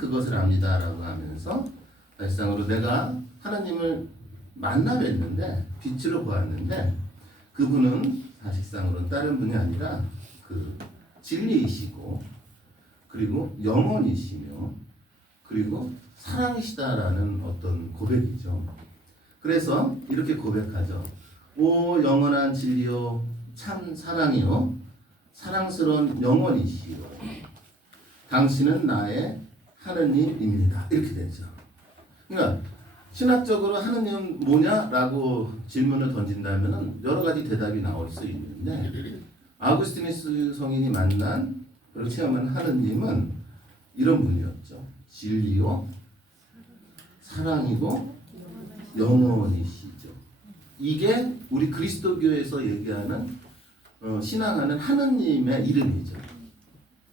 그것을 압니다라고 하면서 사실상으로 내가 하나님을 만나 뵀는데 빛으로 보았는데 그분은 사실상으로 다른 분이 아니라 그 진리이시고 그리고 영원이시며 그리고 사랑이시다라는 어떤 고백이죠. 그래서 이렇게 고백하죠. 오 영원한 진리요 참 사랑이요 사랑스러운 영원이시요 당신은 나의 하느님입니다. 이렇게 되죠. 그러니까 신학적으로 하느님은 뭐냐라고 질문을 던진다면 여러 가지 대답이 나올 수 있는데 아우구스티누스 성인이 만난 그리고 체험한 하느님은 이런 분이었죠. 진리요 사랑이고 영원이시죠. 이게 우리 그리스도교에서 얘기하는 신앙하는 하느님의 이름이죠.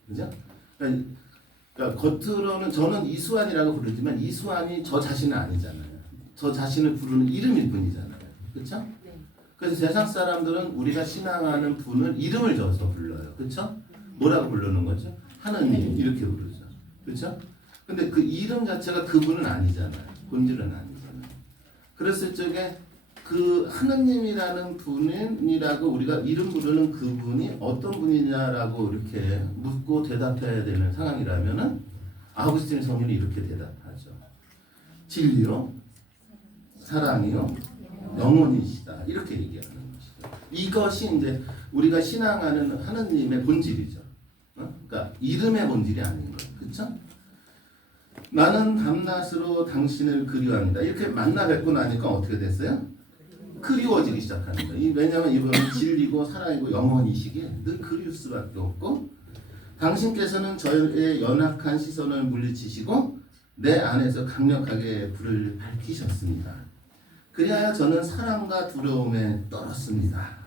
그죠? 그러니까 겉으로는 저는 이수환이라고 부르지만 이수환이 저 자신은 아니잖아요. 저 자신을 부르는 이름일 뿐이잖아요. 그렇죠? 그래서 세상 사람들은 우리가 신앙하는 분을 이름을 줘서 불러요. 그렇죠? 뭐라고 부르는 거죠? 하느님 이렇게 부르죠. 그렇죠? 근데 그 이름 자체가 그분은 아니잖아요. 본질은 아니잖아요. 그랬을 적에 그 하느님이라는 분이라고 우리가 이름 부르는 그분이 어떤 분이냐라고 이렇게 묻고 대답해야 되는 상황이라면은 아우구스틴 성인이 이렇게 대답하죠. 진리요, 사랑이요, 영원이시다. 이렇게 얘기하는 것이죠. 이것이 이제 우리가 신앙하는 하느님의 본질이죠. 그러니까 이름의 본질이 아닌 거예요. 그렇죠? 나는 밤낮으로 당신을 그리워합니다. 이렇게 만나 뵙고 나니까 어떻게 됐어요? 그리워지기 시작하는 거예요. 왜냐하면 이분은 진리고 사랑이고 영원이시기에 늘 그리울 수밖에 없고 당신께서는 저의 연약한 시선을 물리치시고 내 안에서 강력하게 불을 밝히셨습니다. 그리하여 저는 사랑과 두려움에 떨었습니다.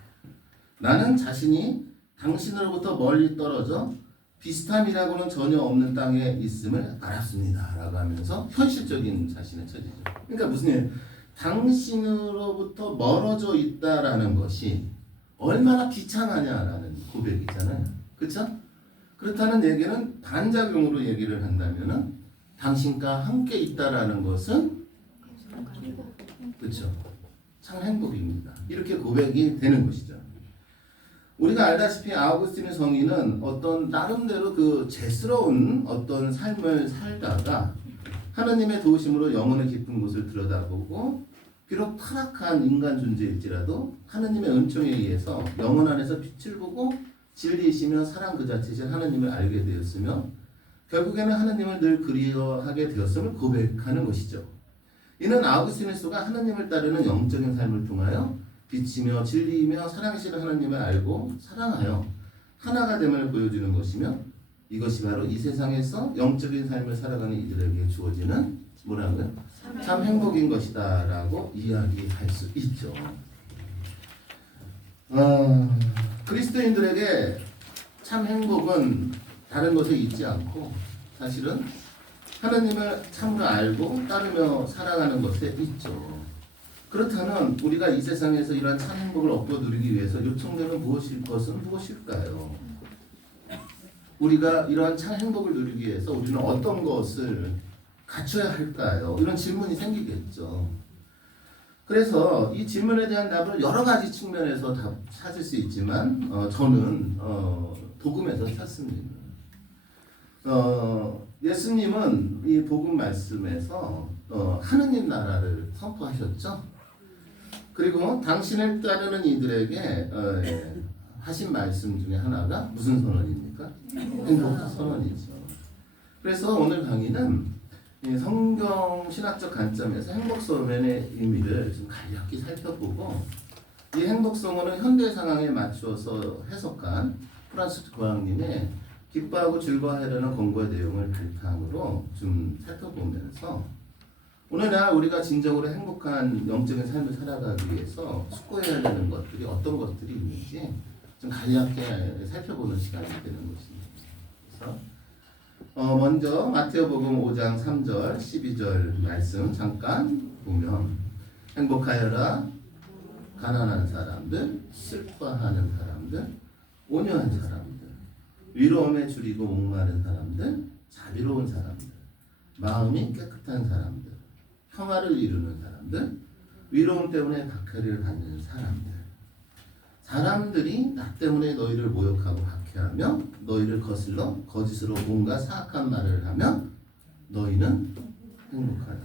나는 자신이 당신으로부터 멀리 떨어져 비슷함이라고는 전혀 없는 땅에 있음을 알았습니다. 라고 하면서 현실적인 자신의 처지죠. 그러니까 무슨 일? 당신으로부터 멀어져 있다라는 것이 얼마나 비참하냐라는 고백이잖아요. 그렇죠? 그렇다는 얘기는 반작용으로 얘기를 한다면은 당신과 함께 있다라는 것은 그렇죠. 참 행복입니다. 이렇게 고백이 되는 것이죠. 우리가 알다시피 아우구스틴의 성인은 어떤 나름대로 그 죄스러운 어떤 삶을 살다가 하나님의 도우심으로 영혼의 깊은 곳을 들여다보고 비록 타락한 인간 존재일지라도 하나님의 은총에 의해서 영혼 안에서 빛을 보고 진리이시며 사랑 그 자체이신 하나님을 알게 되었으며 결국에는 하나님을 늘 그리워하게 되었음을 고백하는 것이죠. 이는 아우구스티누스가 하나님을 따르는 영적인 삶을 통하여 빛이며 진리이며 사랑이시는 하나님을 알고 사랑하여 하나가 됨을 보여주는 것이며 이것이 바로 이 세상에서 영적인 삶을 살아가는 이들에게 주어지는 뭐라고요? 참 행복인 것이다 라고 이야기할 수 있죠. 그리스도인들에게 참 행복은 다른 것에 있지 않고 사실은 하나님을 참으로 알고 따르며 살아가는 것에 있죠. 그렇다면 우리가 이 세상에서 이러한 참 행복을 얻고 누리기 위해서 요청되는 것은 무엇일까요? 우리가 이러한 참 행복을 누리기 위해서 우리는 어떤 것을 갖춰야 할까요? 이런 질문이 생기겠죠. 그래서 이 질문에 대한 답을 여러 가지 측면에서 찾을 수 있지만 저는 복음에서 찾습니다. 예수님은 이 복음 말씀에서 하느님 나라를 선포하셨죠. 그리고 당신을 따르는 이들에게 하신 말씀 중에 하나가 무슨 선언입니까? 행복 선언이죠. 그래서 오늘 강의는 성경 신학적 관점에서 행복 선언의 의미를 좀 간략히 살펴보고 이 행복 선언은 현대 상황에 맞추어서 해석한 프란시스 고앙님의 기뻐하고 즐거워하려는 권고의 내용을 바탕으로 좀 살펴보면서 오늘날 우리가 진정으로 행복한 영적인 삶을 살아가기 위해서 숙고해야 되는 것들이 어떤 것들이 있는지 좀 간략하게 살펴보는 시간이 되는 것입니다. 그래서 먼저 마태복음 5장 3절 12절 말씀 잠깐 보면 행복하여라 가난한 사람들, 슬퍼하는 사람들, 온유한 사람들, 위로움에 줄이고 목마른 사람들, 자비로운 사람들, 마음이 깨끗한 사람들, 평화를 이루는 사람들, 위로움 때문에 박해를 받는 사람들. 사람들이 나 때문에 너희를 모욕하고 박해하며 너희를 거슬러 거짓으로 온갖 사악한 말을 하며 너희는 행복하다.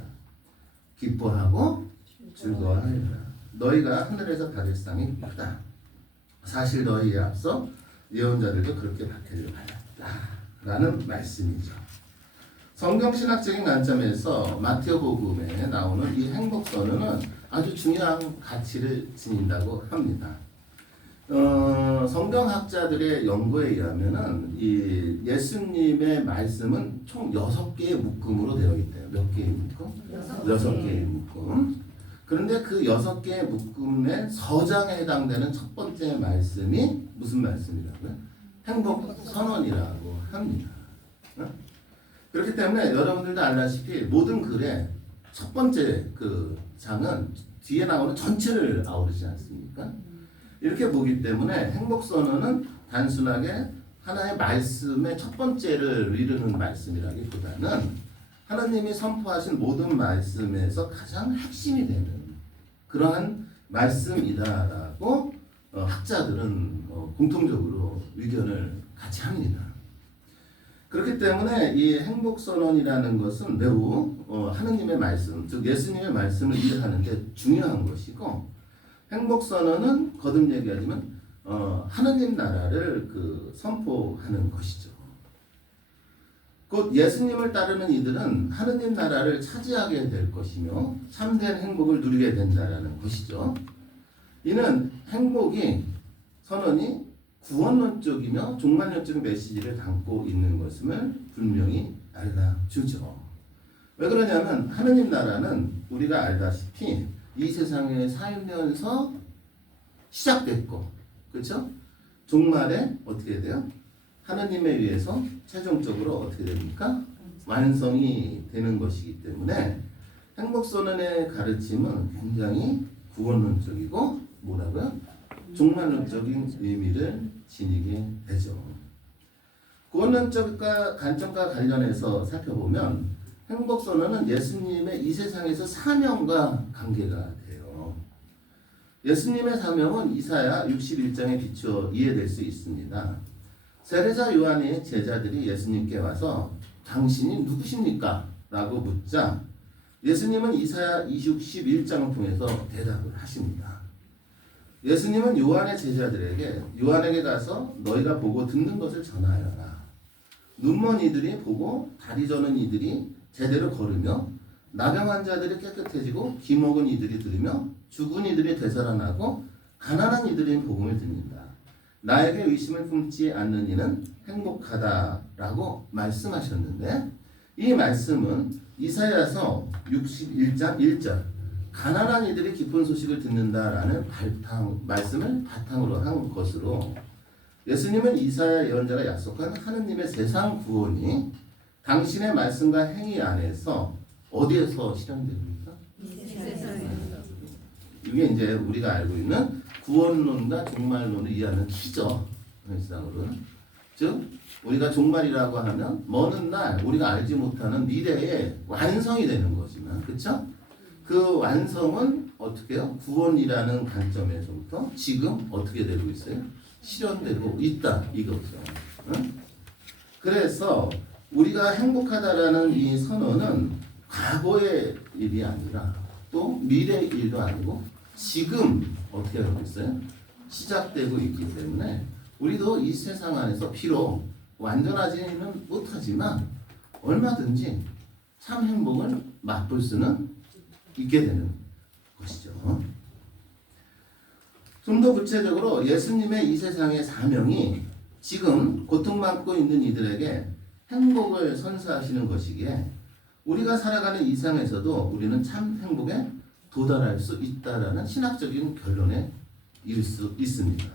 기뻐하고 즐거워하리라. 너희가 하늘에서 받을 상이 크다. 사실 너희에 앞서 예언자들도 그렇게 박해를 받았다. 라는 말씀이죠. 성경신학적인 관점에서 마태복음에 나오는 이 행복선언은 아주 중요한 가치를 지닌다고 합니다. 성경학자들의 연구에 의하면은 이 예수님의 말씀은 총 6개의 묶음으로 되어 있대요. 몇 개의 묶음? 6개의 묶음. 그런데 그 6개의 묶음의 서장에 해당되는 첫 번째 말씀이 무슨 말씀이라고요? 행복선언이라고 합니다. 그렇기 때문에 여러분들도 알다시피 모든 글의 첫 번째 그 장은 뒤에 나오는 전체를 아우르지 않습니까? 이렇게 보기 때문에 행복선언은 단순하게 하나의 말씀의 첫 번째를 이루는 말씀이라기보다는 하나님이 선포하신 모든 말씀에서 가장 핵심이 되는 그러한 말씀이다라고 학자들은 공통적으로 의견을 같이 합니다. 그렇기 때문에 이 행복선언이라는 것은 매우 하느님의 말씀, 즉 예수님의 말씀을 이해하는데 중요한 것이고, 행복선언은 거듭 얘기하지만 하느님 나라를 선포하는 것이죠. 곧 예수님을 따르는 이들은 하느님 나라를 차지하게 될 것이며 참된 행복을 누리게 된다라는 것이죠. 이는 행복이 선언이 구원론적이며 종말론적인 메시지를 담고 있는 것임을 분명히 알려주죠. 왜 그러냐면 하느님 나라는 우리가 알다시피 이 세상에 살면서 시작됐고, 그렇죠? 종말에 어떻게 돼요? 하느님에 의해서 최종적으로 어떻게 됩니까? 완성이 되는 것이기 때문에 행복선언의 가르침은 굉장히 구원론적이고 뭐라고요? 종말론적인 의미를 지니게 되죠. 구원론적 관점과 관련해서 살펴보면 행복선언은 예수님의 이 세상에서 사명과 관계가 돼요. 예수님의 사명은 이사야 61장에 비추어 이해될 수 있습니다. 세례자 요한의 제자들이 예수님께 와서 당신이 누구십니까? 라고 묻자 예수님은 이사야 61장을 통해서 대답을 하십니다. 예수님은 요한의 제자들에게 요한에게 가서 너희가 보고 듣는 것을 전하여라. 눈먼 이들이 보고 다리 저는 이들이 제대로 걸으며 나병 환자들이 깨끗해지고 기먹은 이들이 들으며 죽은 이들이 되살아나고 가난한 이들이 복음을 듣는다. 나에게 의심을 품지 않는 이는 행복하다라고 말씀하셨는데 이 말씀은 이사야서 61장 1절 가난한 이들이 기쁜 소식을 듣는다라는 말씀을 바탕으로 한 것으로 예수님은 이사야 예언자가 약속한 하느님의 세상 구원이 당신의 말씀과 행위 안에서 어디에서 실현됩니까? 이게 이제 우리가 알고 있는 구원론과 종말론을 이해하는 키죠. 세상으로는. 즉 우리가 종말이라고 하면 먼 날 우리가 알지 못하는 미래의 완성이 되는 거지만, 그렇죠? 그 완성은 어떻게 해요? 구원이라는 관점에서부터 지금 어떻게 되고 있어요? 실현되고 있다 이거죠. 응? 그래서 우리가 행복하다라는 이 선언은 과거의 일이 아니라 또 미래의 일도 아니고 지금 어떻게 하고 있어요? 시작되고 있기 때문에 우리도 이 세상 안에서 비록 완전하지는 못하지만 얼마든지 참 행복을 맛볼 수는 있게 되는 것이죠. 좀 더 구체적으로 예수님의 이 세상의 사명이 지금 고통받고 있는 이들에게 행복을 선사하시는 것이기에 우리가 살아가는 이 세상에서도 우리는 참 행복에 도달할 수 있다라는 신학적인 결론에 이를 수 있습니다.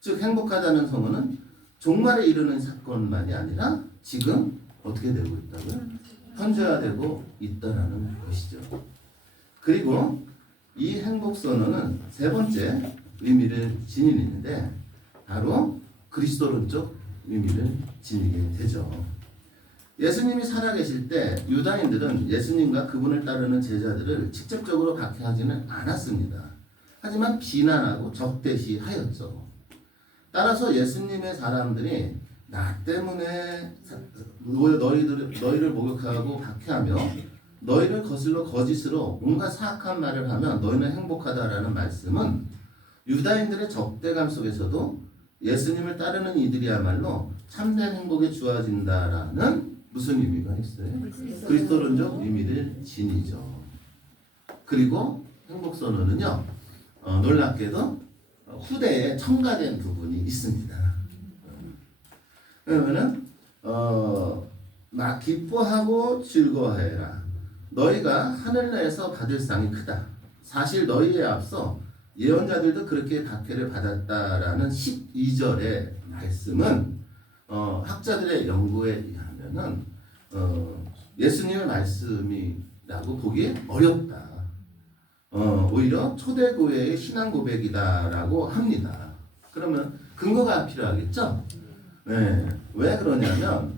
즉 행복하다는 선언은 종말에 이르는 사건만이 아니라 지금 어떻게 되고 있다고요? 현재화되고 있다라는 것이죠. 그리고 이 행복선언은 세 번째 의미를 지니는데 바로 그리스도론적 의미를 지니게 되죠. 예수님이 살아계실 때 유다인들은 예수님과 그분을 따르는 제자들을 직접적으로 박해하지는 않았습니다. 하지만 비난하고 적대시하였죠. 따라서 예수님의 사람들이 나 때문에 너희를 목욕하고 박해하며 너희를 거슬러 거짓으로 온갖 사악한 말을 하면 너희는 행복하다라는 말씀은 유다인들의 적대감 속에서도 예수님을 따르는 이들이야말로 참된 행복에 주어진다라는 무슨 의미가 있어요? 그리스도론적 의미를 지니죠. 그리고 행복선언은요, 놀랍게도 후대에 첨가된 부분이 있습니다. 그러면은 막 기뻐하고 즐거워해라. 너희가 하늘나라에서 받을 상이 크다. 사실 너희에 앞서 예언자들도 그렇게 박해를 받았다라는 12절의 말씀은 학자들의 연구에 의하면은 예수님의 말씀이라고 보기 어렵다. 오히려 초대교회의 신앙 고백이다라고 합니다. 그러면 근거가 필요하겠죠? 네. 왜 그러냐면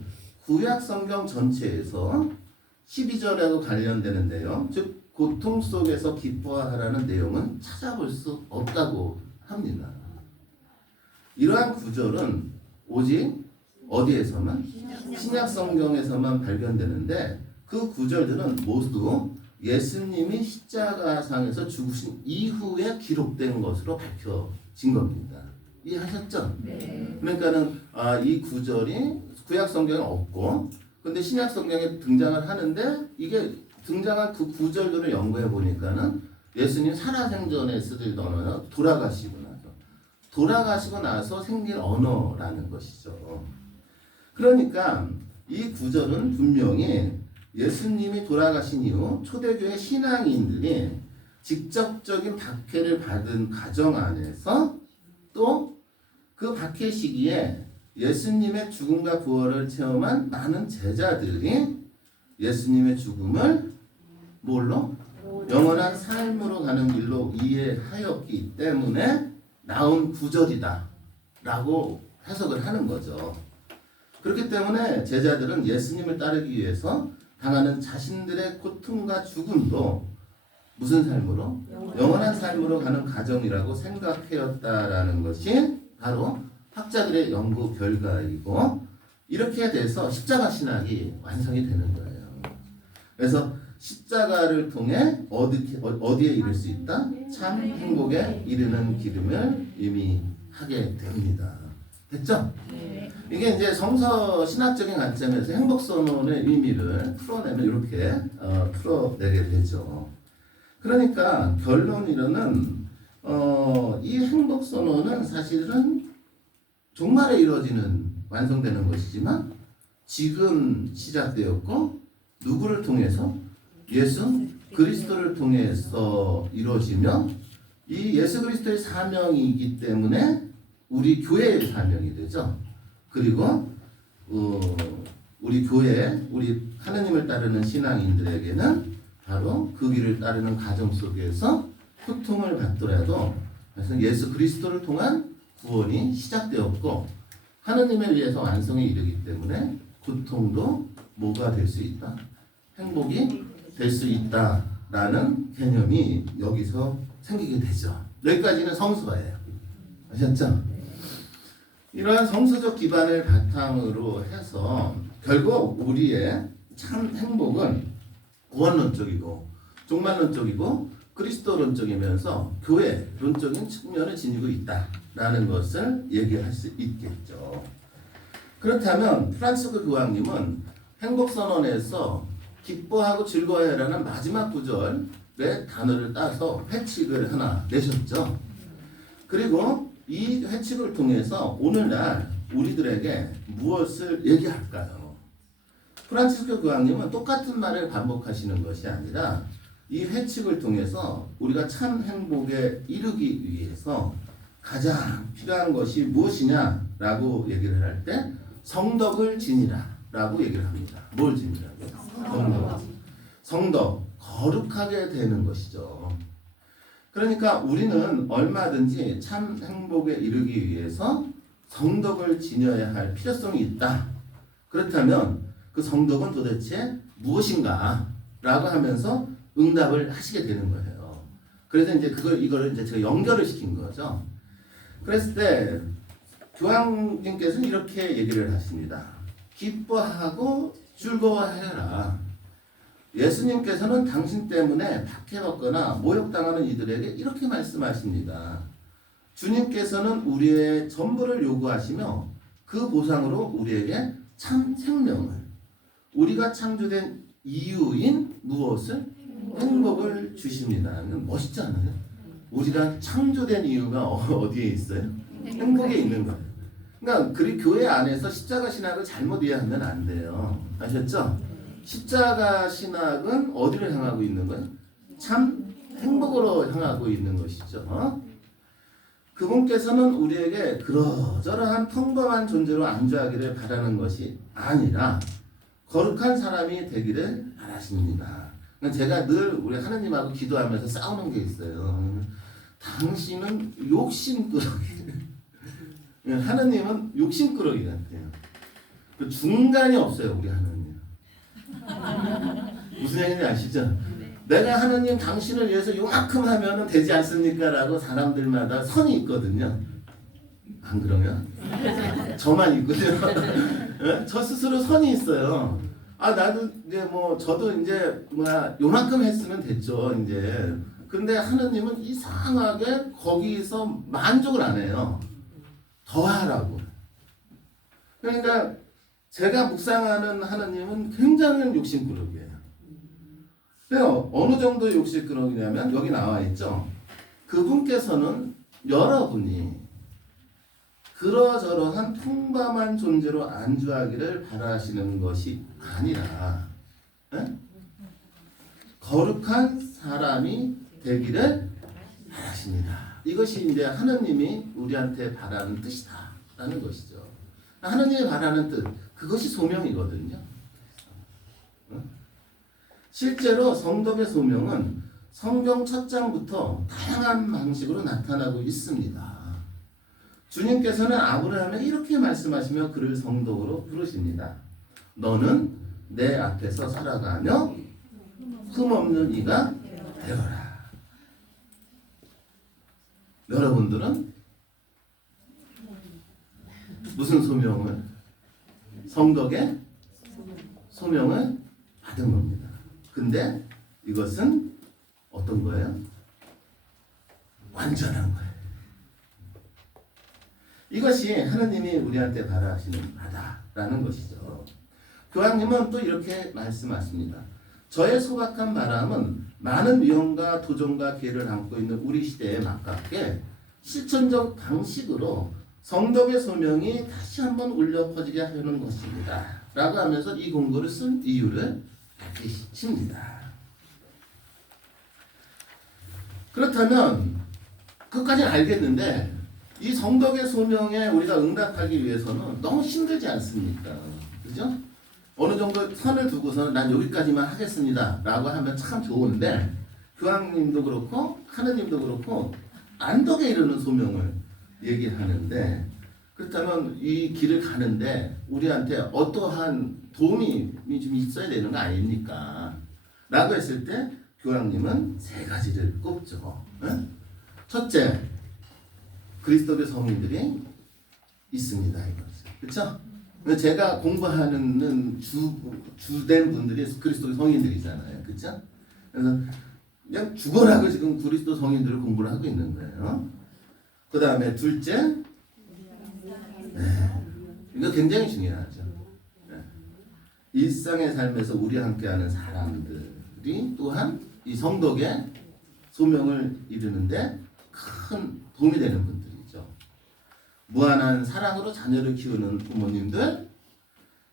구약 성경 전체에서 12절하고 관련되는데요. 즉 고통 속에서 기뻐하라는 내용은 찾아볼 수 없다고 합니다. 이러한 구절은 오직 어디에서만? 신약 성경에서만 발견되는데 그 구절들은 모두 예수님이 십자가상에서 죽으신 이후에 기록된 것으로 밝혀진 겁니다. 이해하셨죠? 네. 그러니까는 이 구절이 구약 성경에 없고 근데 신약 성경에 등장을 하는데 이게 등장한 그 구절들을 연구해 보니까는 예수님 살아생전에 쓰던 언어는 돌아가시고 나서 생긴 언어라는 것이죠. 그러니까 이 구절은 분명히 예수님이 돌아가신 이후 초대교회 신앙인들이 직접적인 박해를 받은 가정 안에서 또 그 박해 시기에 예수님의 죽음과 부활을 체험한 많은 제자들이 예수님의 죽음을 뭘로? 영원한 삶으로 가는 길로 이해하였기 때문에 나온 구절이다 라고 해석을 하는 거죠. 그렇기 때문에 제자들은 예수님을 따르기 위해서 당하는 자신들의 고통과 죽음도 무슨 삶으로? 영원한 삶으로 가는 과정이라고 생각하였다라는 것이 바로 학자들의 연구 결과이고 이렇게 돼서 십자가 신학이 완성이 되는 거예요. 그래서 십자가를 통해 어디에 이를 수 있다? 참 행복에 이르는 길임을 의미하게 됩니다. 됐죠? 이게 이제 성서 신학적인 관점에서 행복선언의 의미를 풀어내면 이렇게 풀어내게 되죠. 그러니까 결론으로는 이 행복선언은 사실은 종말에 이루어지는 완성되는 것이지만 지금 시작되었고 누구를 통해서? 예수 그리스도를 통해서 이루어지며 이 예수 그리스도의 사명이기 때문에 우리 교회의 사명이 되죠. 그리고 우리 교회, 우리 하느님을 따르는 신앙인들에게는 바로 그 길을 따르는 과정 속에서 고통을 받더라도 예수 그리스도를 통한 구원이 시작되었고 하느님에 의해서 완성에 이르기 때문에 고통도 뭐가 될 수 있다? 행복이 될 수 있다라는 개념이 여기서 생기게 되죠. 여기까지는 성서예요. 아셨죠? 이러한 성서적 기반을 바탕으로 해서 결국 우리의 참 행복은 구원론적이고 종말론적이고 그리스도론적이면서 교회론적인 측면을 지니고 있다라는 것을 얘기할 수 있겠죠. 그렇다면 프란시스코 교황님은 행복선언에서 기뻐하고 즐거워해라는 마지막 구절의 단어를 따서 회칙을 하나 내셨죠. 그리고 이 회칙을 통해서 오늘날 우리들에게 무엇을 얘기할까요? 프란시스코 교황님은 똑같은 말을 반복하시는 것이 아니라 이 회칙을 통해서 우리가 참 행복에 이르기 위해서 가장 필요한 것이 무엇이냐라고 얘기를 할 때 성덕을 지니라라고 얘기를 합니다. 뭘 지니라고요? 성덕, 거룩하게 되는 것이죠. 그러니까 우리는 얼마든지 참 행복에 이르기 위해서 성덕을 지녀야 할 필요성이 있다. 그렇다면 그 성덕은 도대체 무엇인가? 라고 하면서 응답을 하시게 되는 거예요. 그래서 이제 이거를 이제 제가 연결을 시킨 거죠. 그랬을 때 교황님께서는 이렇게 얘기를 하십니다. 기뻐하고 즐거워해라. 예수님께서는 당신 때문에 박해받거나 모욕당하는 이들에게 이렇게 말씀하십니다. 주님께서는 우리의 전부를 요구하시며 그 보상으로 우리에게 참 생명을, 우리가 창조된 이유인 무엇을? 행복을 주십니다. 멋있지 않아요? 우리가 창조된 이유가 어디에 있어요? 행복에 있는 거예요. 그러니까 교회 안에서 십자가 신학을 잘못 이해하면 안 돼요. 아셨죠? 십자가 신학은 어디를 향하고 있는 거예요? 참 행복으로 향하고 있는 것이죠. 그분께서는 우리에게 그러저러한 평범한 존재로 안주하기를 바라는 것이 아니라 거룩한 사람이 되기를 바라십니다. 제가 늘 우리 하느님하고 기도하면서 싸우는 게 있어요. 당신은 욕심꾸러기. 하느님은 욕심꾸러기 같아요. 그 중간이 없어요, 우리 하느님. 무슨 얘기인지 아시죠? 내가 하느님 당신을 위해서 요만큼 하면 되지 않습니까? 라고 사람들마다 선이 있거든요. 안 그러면? 저만 있거든요. 저 스스로 선이 있어요. 나도 이제 저도 이제 요만큼 했으면 됐죠, 이제. 근데 하느님은 이상하게 거기서 만족을 안 해요. 더 하라고. 그러니까 제가 묵상하는 하느님은 굉장히 욕심꾸러기예요. 어느 정도 욕심꾸러기냐면 여기 나와 있죠. 그분께서는 여러분이 그러저러한 평범한 존재로 안주하기를 바라시는 것이 아니라 거룩한 사람이 되기를 바라십니다. 이것이 이제 하느님이 우리한테 바라는 뜻이다라는 것이죠. 하느님이 바라는 뜻, 그것이 소명이거든요. 실제로 성덕의 소명은 성경 첫 장부터 다양한 방식으로 나타나고 있습니다. 주님께서는 아브라함에 이렇게 말씀하시며 그를 성덕으로 부르십니다. 너는 내 앞에서 살아가며 흠없는 이가 되어라. 여러분들은 무슨 소명을? 성덕의 소명을 받은 겁니다. 근데 이것은 어떤 거예요? 완전한 거예요. 이것이 하느님이 우리한테 바라시는 바다라는 것이죠. 교황님은 또 이렇게 말씀하십니다. 저의 소박한 바람은 많은 위험과 도전과 기회를 안고 있는 우리 시대에 맞게 실천적 방식으로 성덕의 소명이 다시 한번 울려 퍼지게 하려는 것입니다. 라고 하면서 이 공고를 쓴 이유를 밝히십니다. 그렇다면 그것까지는 알겠는데 이 성덕의 소명에 우리가 응답하기 위해서는 너무 힘들지 않습니까? 그죠? 어느 정도 선을 두고서는 난 여기까지만 하겠습니다 라고 하면 참 좋은데 교황님도 그렇고 하느님도 그렇고 안덕에 이르는 소명을 얘기하는데 그렇다면 이 길을 가는데 우리한테 어떠한 도움이 좀 있어야 되는 거 아닙니까? 라고 했을 때 교황님은 세 가지를 꼽죠. 첫째, 그리스도의 성인들이 있습니다. 그렇죠? 제가 공부하는 주된 분들이 그리스도의 성인들이잖아요. 그렇죠? 그래서 그냥 죽어라고 지금 그리스도 성인들을 공부를 하고 있는 거예요. 그 다음에 둘째, 이거 굉장히 중요하죠. 일상의 삶에서 우리와 함께하는 사람들이 또한 이 성덕의 소명을 이루는데 큰 도움이 되는 분들이죠. 무한한 사랑으로 자녀를 키우는 부모님들,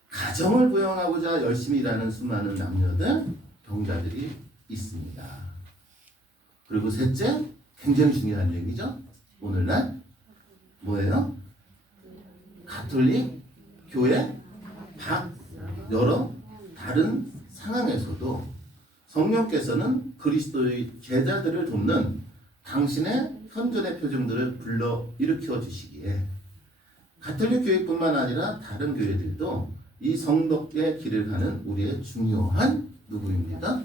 가정을 부양하고자 열심히 일하는 수많은 남녀들, 병자들이 있습니다. 그리고 셋째, 굉장히 중요한 얘기죠. 오늘날 뭐예요? 가톨릭 교회 여러 다른 상황에서도 성령께서는 그리스도의 제자들을 돕는 당신의 현존의 표정들을 불러 일으켜 주시기에 가톨릭 교회뿐만 아니라 다른 교회들도 이 성덕의 길을 가는 우리의 중요한 누구입니다?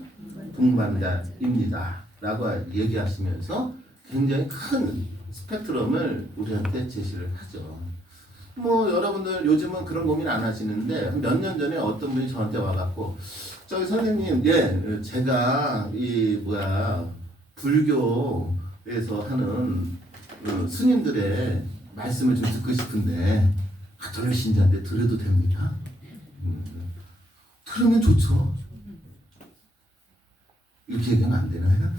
동반자입니다. 라고 얘기하시면서 굉장히 큰 스펙트럼을 우리한테 제시를 하죠. 뭐 여러분들 요즘은 그런 고민 안 하시는데 몇 년 전에 어떤 분이 저한테 와갖고 저기 선생님, 예, 제가 불교에서 하는 스님들의 말씀을 좀 듣고 싶은데 가톨릭 신자인데 들어도 됩니까? 들으면 좋죠. 이렇게 얘기하면 안 되나요?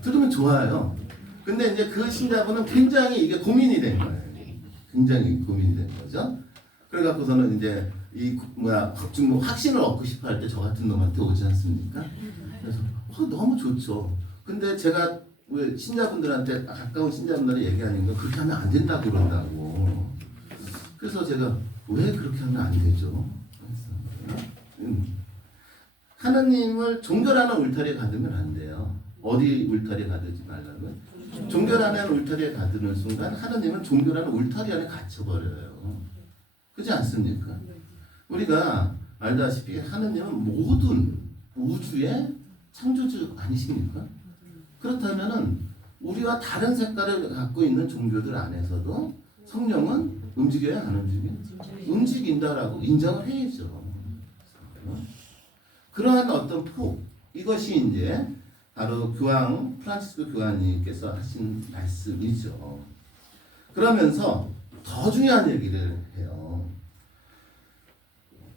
들으면 좋아요. 근데 이제 그 신자분은 굉장히 이게 고민이 된 거예요. 굉장히 고민이 된 거죠. 그래갖고서는 이제 좀 확신을 얻고 싶어 할 때 저 같은 놈한테 오지 않습니까? 그래서 너무 좋죠. 근데 제가 왜 신자분들한테 가까운 신자분들이 얘기하는 거 그렇게 하면 안 된다고 그런다고. 그래서 제가 왜 그렇게 하면 안 되죠? 하나님을 종교라는 울타리에 가두면 안 돼요. 어디 울타리에 가두지 말라고요? 종교라는 울타리에 가두는 순간 하나님은 종교라는 울타리 안에 갇혀버려요. 그렇지 않습니까? 우리가 알다시피 하나님은 모든 우주의 창조주 아니십니까? 그렇다면은 우리와 다른 색깔을 갖고 있는 종교들 안에서도 성령은 움직여야 안 움직여요? 움직인다라고 인정을 해야죠. 그러한 어떤 폭, 이것이 이제 바로 프란치스코 교황님께서 하신 말씀이죠. 그러면서 더 중요한 얘기를 해요.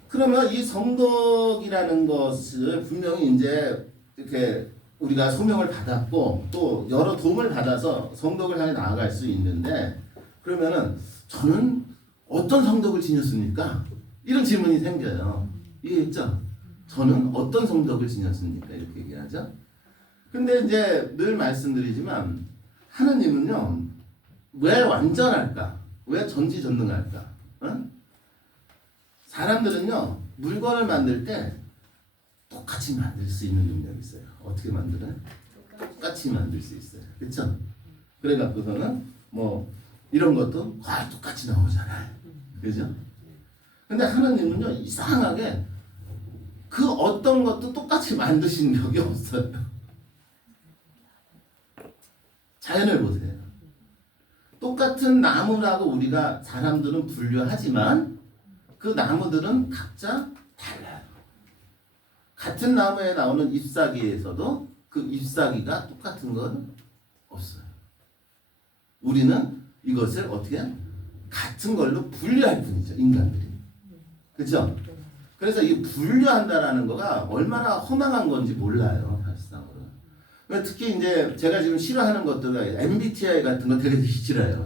그러면 이 성덕이라는 것을 분명히 이제 이렇게 우리가 소명을 받았고 또 여러 도움을 받아서 성덕을 향해 나아갈 수 있는데 그러면은 저는 어떤 성덕을 지녔습니까? 이런 질문이 생겨요. 이해했죠? 저는 어떤 성덕을 지녔습니까? 이렇게 얘기하죠. 근데 이제 늘 말씀드리지만 하나님은요 왜 완전할까? 왜 전지전능할까? 어? 사람들은요 물건을 만들 때 똑같이 만들 수 있는 능력이 있어요. 어떻게 만들어요? 똑같이 만들 수 있어요. 그렇죠? 그래갖고서는 뭐 이런 것도 거의 똑같이 나오잖아요. 그죠? 근데 하나님은요 이상하게 그 어떤 것도 똑같이 만드신 적이 없어요. 자연을 보세요. 똑같은 나무라고 우리가 사람들은 분류하지만 그 나무들은 각자 달라요. 같은 나무에 나오는 잎사귀에서도 그 잎사귀가 똑같은 건 없어요. 우리는 이것을 어떻게 같은 걸로 분류할 뿐이죠. 인간들이. 그렇죠? 그래서 이 분류한다라는 거가 얼마나 허망한 건지 몰라요. 사실상으로. 특히 이제 제가 지금 싫어하는 것들은 MBTI 같은 거 되게 싫어해요.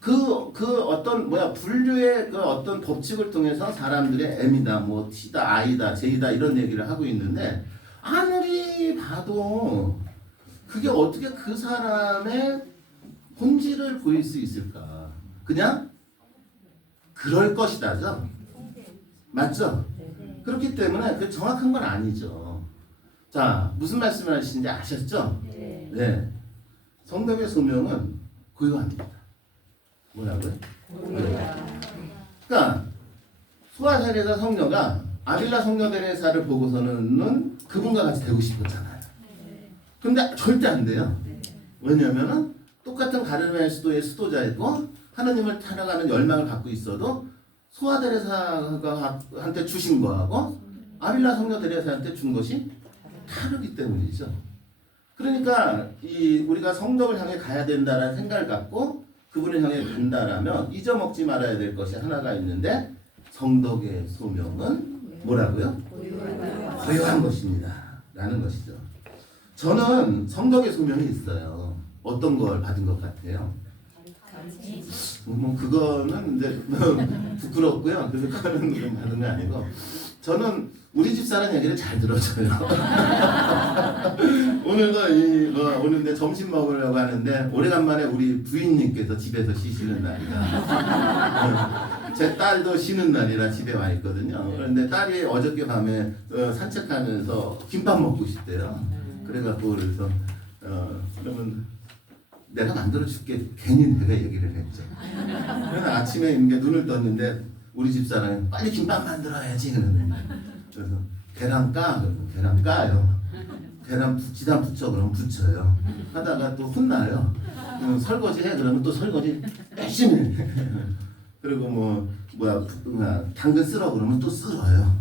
그 어떤 분류의 그 어떤 법칙을 통해서 사람들의 M이다, 뭐 T다, I다, J다 이런 얘기를 하고 있는데 아무리 봐도 그게 어떻게 그 사람의 본질을 보일 수 있을까? 그냥 그럴 것이다죠. 맞죠? 그렇기 때문에 그 정확한 건 아니죠. 자, 무슨 말씀을 하시는지 아셨죠? 네. 성덕의 소명은 고요합니다. 뭐라고요? 그러니까 수아테레사 성녀가 아빌라 성녀 테레사를 보고서는 그분과 같이 되고 싶었잖아요. 근데 절대 안 돼요. 왜냐면은 똑같은 가르멜 수도의 수도자이고 하느님을 따라가는 열망을 갖고 있어도 소아 테레사가 한테 주신 거하고 아빌라 성녀 테레사한테 준 것이 다르기 때문이죠. 그러니까 우리가 성덕을 향해 가야 된다라는 생각을 갖고 그분을 향해 간다라면 잊어먹지 말아야 될 것이 하나가 있는데 성덕의 소명은 뭐라고요? 고요한 것입니다. 라는 것이죠. 저는 성덕의 소명이 있어요. 어떤 걸 받은 것 같아요? 뭐 그거는 이제 부끄럽고요. 그거는 받은 게 아니고 저는 우리 집사람 얘기를 잘 들어줘요. 오늘 내 점심 먹으려고 하는데 오래간만에 우리 부인님께서 집에서 쉬시는 날이다. 제 딸도 쉬는 날이라 집에 와 있거든요. 그런데 딸이 어저께 밤에 산책하면서 김밥 먹고 싶대요. 그래서 그러면 내가 만들어줄게 괜히 내가 얘기를 했죠. 그래서 아침에 이게 눈을 떴는데 우리 집사람이 빨리 김밥 만들어야지 그러는 거예요. 그래서 계란 까 그러면 계란 까요. 계란 지단 붙여 그러면 붙여요. 하다가 또 혼나요. 설거지 해 그러면 또 설거지 열심히 해. 그리고 당근 쓸어 그러면 또 쓸어요.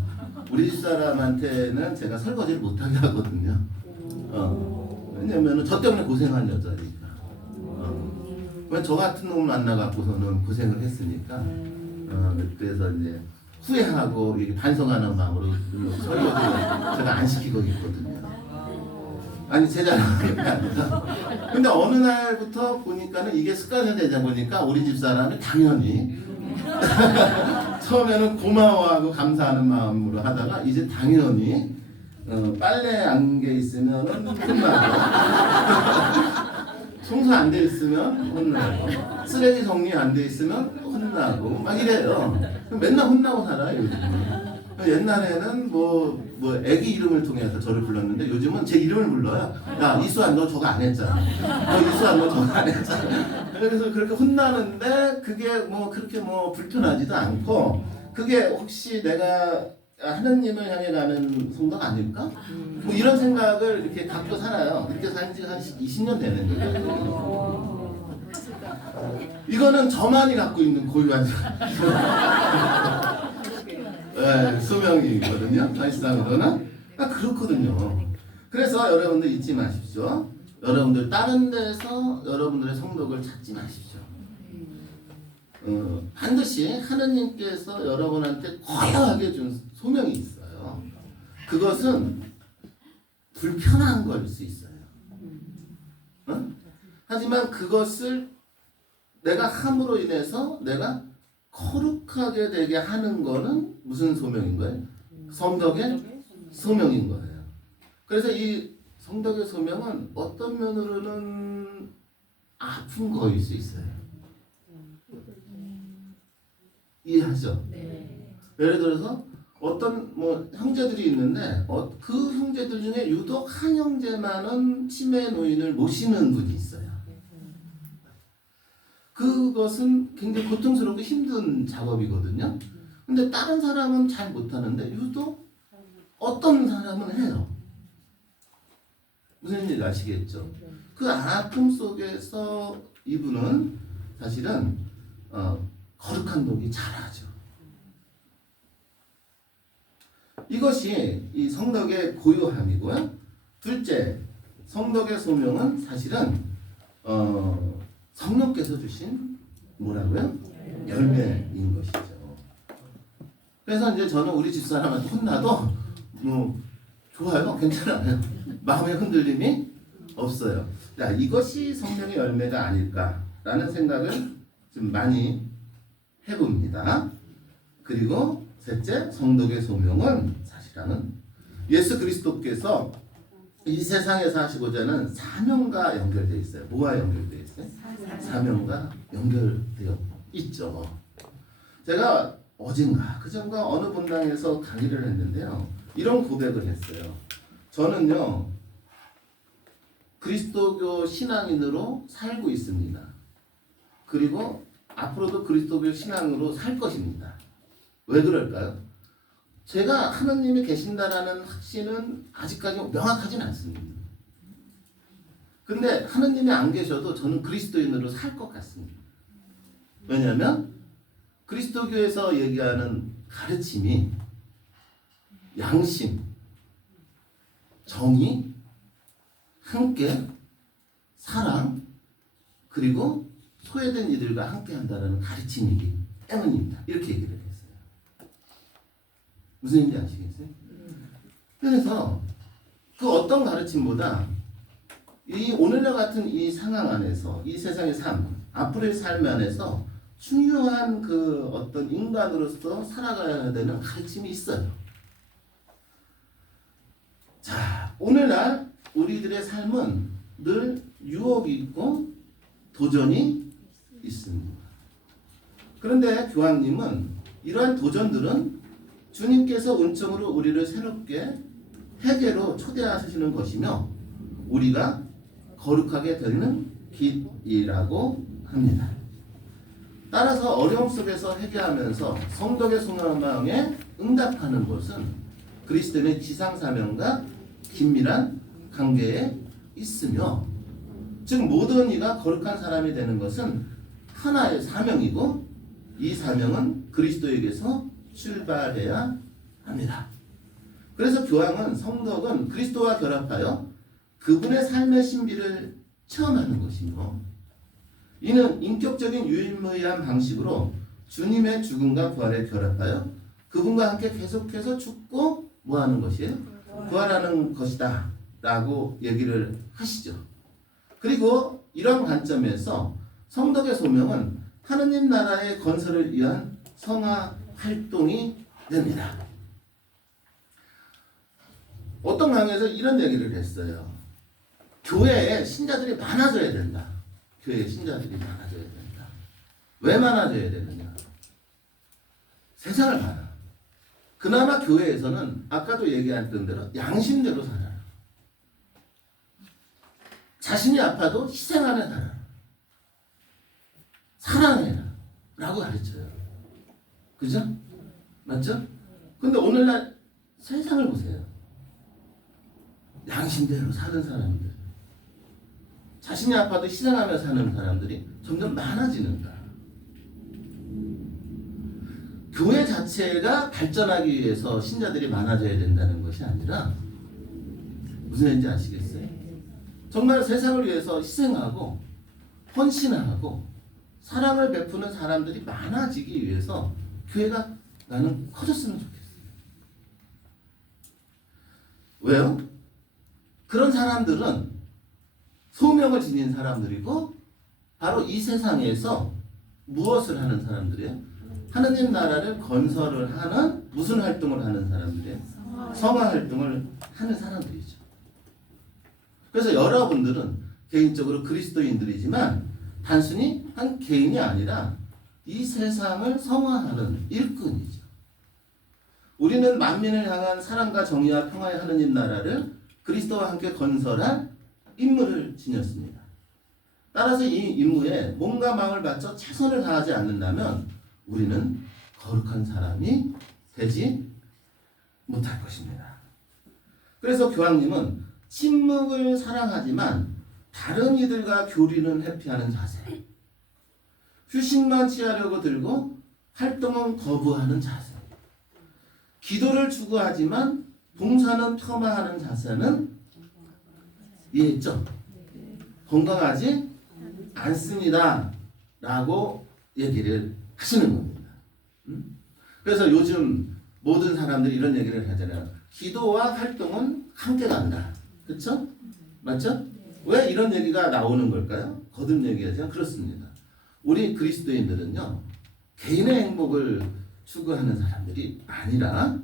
우리 집사람한테는 제가 설거지를 못하게 하거든요. 왜냐면은 저 때문에 고생한 여자니까. 왜 저 같은 놈을 만나갖고서는 고생을 했으니까. 그래서 이제 후회하고 반성하는 마음으로 설거지 제가 안 시키고 있거든요. 아니 제 잘못이 아니라. 근데 어느 날부터 보니까는 이게 습관이 되다 보니까 우리 집 사람이 당연히 처음에는 고마워하고 감사하는 마음으로 하다가 이제 당연히 빨래 안개 있으면은 혼나고 청소 안 돼 있으면 혼나고 쓰레기 정리 안 돼 있으면 혼나고 막 이래요. 맨날 혼나고 살아요 요즘은. 옛날에는 애기 이름을 통해서 저를 불렀는데 요즘은 제 이름을 불러요. 야 이수환 너 저거 안 했잖아. 너 이수환 너 저거 안 했잖아. 그래서 그렇게 혼나는데 그게 그렇게 불편하지도 않고 그게 혹시 내가 하느님을 향해 가는 성도가 아닐까? 이런 생각을 이렇게 갖고 살아요. 이렇게 산 지 한 20년 되는 거예요. 이거는 저만이 갖고 있는 고유한 소명이거든요. 사실상으로는 그렇거든요. 그래서 여러분들 잊지 마십시오. 여러분들 다른 데서 여러분들의 성덕을 찾지 마십시오. 반드시 하느님께서 여러분한테 고유하게 준 소명이 있어요. 그것은 불편한 걸 수 있어요. 하지만 그것을 내가 함으로 인해서 내가 거룩하게 되게 하는 거는 무슨 소명인 거예요? 성덕의 소명인 거예요. 그래서 이 성덕의 소명은 어떤 면으로는 아픈 거일 수 있어요. 이해하죠? 네. 예를 들어서 어떤 형제들이 있는데 그 형제들 중에 유독 한 형제만은 치매 노인을 모시는 분이 있어요. 그것은 굉장히 고통스럽고 힘든 작업이거든요. 근데 다른 사람은 잘 못하는데 유독 어떤 사람은 해요. 무슨 일인지 아시겠죠? 그 아픔 속에서 이분은 사실은 거룩한 독이 잘하죠. 이것이 이 성덕의 고유함이고요. 둘째, 성덕의 소명은 사실은 성령께서 주신 뭐라고요? 열매인 것이죠. 그래서 이제 저는 우리 집사람한테 혼나도 좋아요, 괜찮아요. 마음의 흔들림이 없어요. 자, 이것이 성령의 열매가 아닐까라는 생각을 좀 많이 해봅니다. 그리고 셋째, 성덕의 소명은 사실은 예수 그리스도께서 이 세상에서 하시고자 하는 사명과 연결되어 있어요. 뭐와 연결되어 있어요? 사명과 연결되어 있죠. 제가 어젠가 그전가 어느 본당에서 강의를 했는데요. 이런 고백을 했어요. 저는요 그리스도교 신앙인으로 살고 있습니다. 그리고 앞으로도 그리스도교 신앙으로 살 것입니다. 왜 그럴까요? 제가 하나님이 계신다라는 확신은 아직까지 명확하진 않습니다. 근데 하나님이 안 계셔도 저는 그리스도인으로 살 것 같습니다. 왜냐하면 그리스도교에서 얘기하는 가르침이 양심, 정의, 함께, 사랑, 그리고 소외된 이들과 함께 한다는 가르침이기 때문입니다. 이렇게 얘기를 했어요. 무슨 얘기인지 아시겠어요? 그래서 그 어떤 가르침보다 이 오늘날 같은 이 상황 안에서 이 세상의 삶, 앞으로의 삶 안에서 중요한 그 어떤 인간으로서 살아가야 되는 가르침이 있어요. 자, 오늘날 우리들의 삶은 늘 유혹이 있고 도전이 있습니다. 그런데 교황님은 이러한 도전들은 주님께서 은총으로 우리를 새롭게 회개로 초대하시는 것이며 우리가 거룩하게 되는 빛이라고 합니다. 따라서 어려움 속에서 회개하면서 성덕의 소망에 응답하는 것은 그리스도인의 지상사명과 긴밀한 관계에 있으며, 즉 모든 이가 거룩한 사람이 되는 것은 하나의 사명이고, 이 사명은 그리스도에게서 출발해야 합니다. 그래서 교황은 성덕은 그리스도와 결합하여 그분의 삶의 신비를 체험하는 것이며, 이는 인격적인 유일무이한 방식으로 주님의 죽음과 부활에 결합하여 그분과 함께 계속해서 죽고 뭐하는 것이에요? 부활하는 것이다 라고 얘기를 하시죠. 그리고 이런 관점에서 성덕의 소명은 하느님 나라의 건설을 위한 성화 활동이 됩니다. 어떤 강의에서 이런 얘기를 했어요. 교회에 신자들이 많아져야 된다. 교회에 신자들이 많아져야 된다. 왜 많아져야 되느냐? 세상을 봐라. 그나마 교회에서는 아까도 얘기했던 대로 양심대로 살아라. 자신이 아파도 희생하며 살아라. 사랑해라 라고 가르쳐요. 그죠? 맞죠? 근데 오늘날 세상을 보세요. 양심대로 사는 사람들, 자신이 아파도 희생하며 사는 사람들이 점점 많아지는 거야. 교회 자체가 발전하기 위해서 신자들이 많아져야 된다는 것이 아니라, 무슨 얘기인지 아시겠어요? 정말 세상을 위해서 희생하고 헌신하고 사랑을 베푸는 사람들이 많아지기 위해서 교회가 나는 커졌으면 좋겠어요. 왜요? 그런 사람들은 소명을 지닌 사람들이고, 바로 이 세상에서 무엇을 하는 사람들이에요? 하느님 나라를 건설을 하는 무슨 활동을 하는 사람들이에요? 성화 활동을 하는 사람들이죠. 그래서 여러분들은 개인적으로 그리스도인들이지만 단순히 한 개인이 아니라 이 세상을 성화하는 일꾼이죠. 우리는 만민을 향한 사랑과 정의와 평화의 하느님 나라를 그리스도와 함께 건설할 임무를 지녔습니다. 따라서 이 임무에 몸과 마음을 바쳐 최선을 다하지 않는다면 우리는 거룩한 사람이 되지 못할 것입니다. 그래서 교황님은 침묵을 사랑하지만 다른 이들과 교류는 회피하는 자세, 휴식만 취하려고 들고 활동은 거부하는 자세, 기도를 추구하지만 봉사는 폄하하는 자세는 이해했죠? 건강하지 않습니다 라고 얘기를 하시는 겁니다. 그래서 요즘 모든 사람들이 이런 얘기를 하잖아요. 기도와 활동은 함께 간다. 그렇죠? 맞죠? 왜 이런 얘기가 나오는 걸까요? 거듭 얘기하지만 그렇습니다. 우리 그리스도인들은요, 개인의 행복을 추구하는 사람들이 아니라,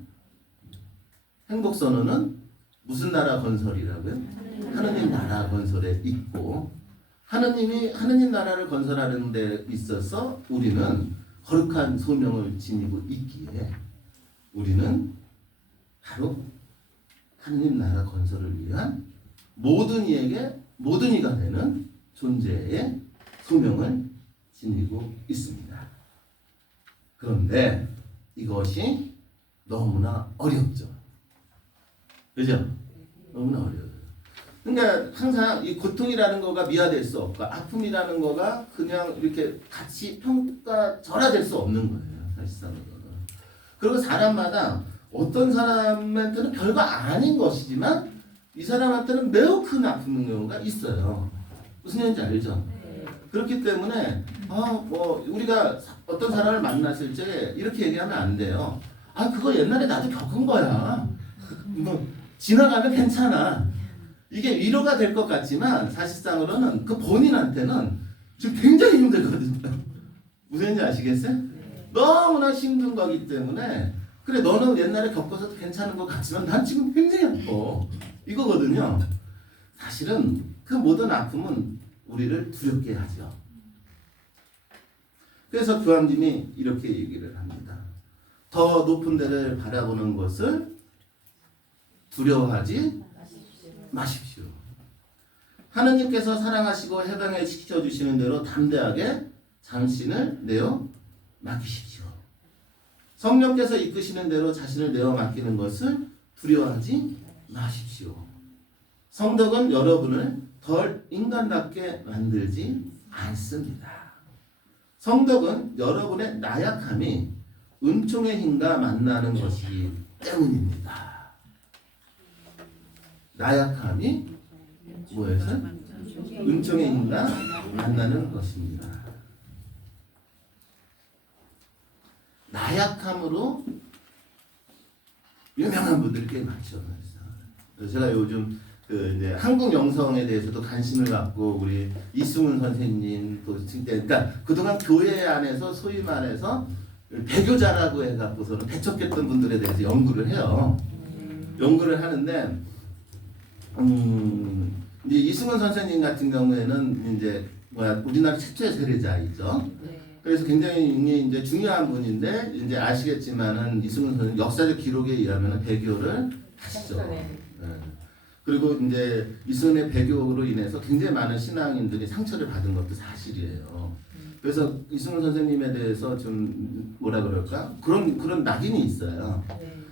행복 선언은 무슨 나라 건설이라고요? 하느님 나라 건설에 있고, 하느님 나라를 건설하는 데 있어서 우리는 거룩한 소명을 지니고 있기에 우리는 바로 하느님 나라 건설을 위한 모든 이가 되는 존재의 소명을 지니고 있습니다. 그런데 이것이 너무나 어렵죠. 그죠? 너무나 어려워요. 그러니까 항상 이 고통이라는 거가 미화될 수 없고, 아픔이라는 거가 그냥 이렇게 같이 평가절하될 수 없는 거예요. 사실상으로는. 그리고 사람마다 어떤 사람한테는 별거 아닌 것이지만 이 사람한테는 매우 큰 아픈 경우가 있어요. 무슨 얘기인지 알죠? 그렇기 때문에 우리가 어떤 사람을 만났을 때 이렇게 얘기하면 안 돼요. 그거 옛날에 나도 겪은 거야. 뭐 지나가면 괜찮아. 이게 위로가 될 것 같지만 사실상으로는 그 본인한테는 지금 굉장히 힘들거든요. 무슨 얘기인지 아시겠어요? 너무나 힘든 거기 때문에, 그래 너는 옛날에 겪어서 괜찮은 것 같지만 난 지금 굉장히 아파, 이거거든요. 사실은 그 모든 아픔은 우리를 두렵게 하죠. 그래서 교황님이 이렇게 얘기를 합니다. 더 높은 데를 바라보는 것을 두려워하지 마십시오. 하느님께서 사랑하시고 해방해 지켜주시는 대로 담대하게 잠신을 내어 맡기십시오. 성령께서 이끄시는 대로 자신을 내어 맡기는 것을 두려워하지 마십시오. 성덕은 여러분을 덜 인간답게 만들지 않습니다. 성덕은 여러분의 나약함이 은총의 힘과 만나는 것이기 때문입니다. 나약함이 뭐에서? 은총의 힘과 만나는 것입니다. 나약함으로 유명한 분들이 꽤 많죠. 그래서 제가 요즘 이제 한국 영성에 대해서도 관심을 갖고 우리 이승훈 선생님 그러니까 그동안 교회 안에서 소위 말해서 배교자라고 해갖고서는 배척했던 분들에 대해서 연구를 해요. 연구를 하는데 이제 이승훈 선생님 같은 경우에는 이제 우리나라 최초의 세례자이죠. 그래서 굉장히 이제 중요한 분인데 이제 아시겠지만은 이승훈 선생님 역사적 기록에 의하면 배교를 하시죠. 네. 그리고 이제 이승훈의 배교로 인해서 굉장히 많은 신앙인들이 상처를 받은 것도 사실이에요. 그래서 이승훈 선생님에 대해서 좀 뭐라 그럴까 그런 낙인이 있어요.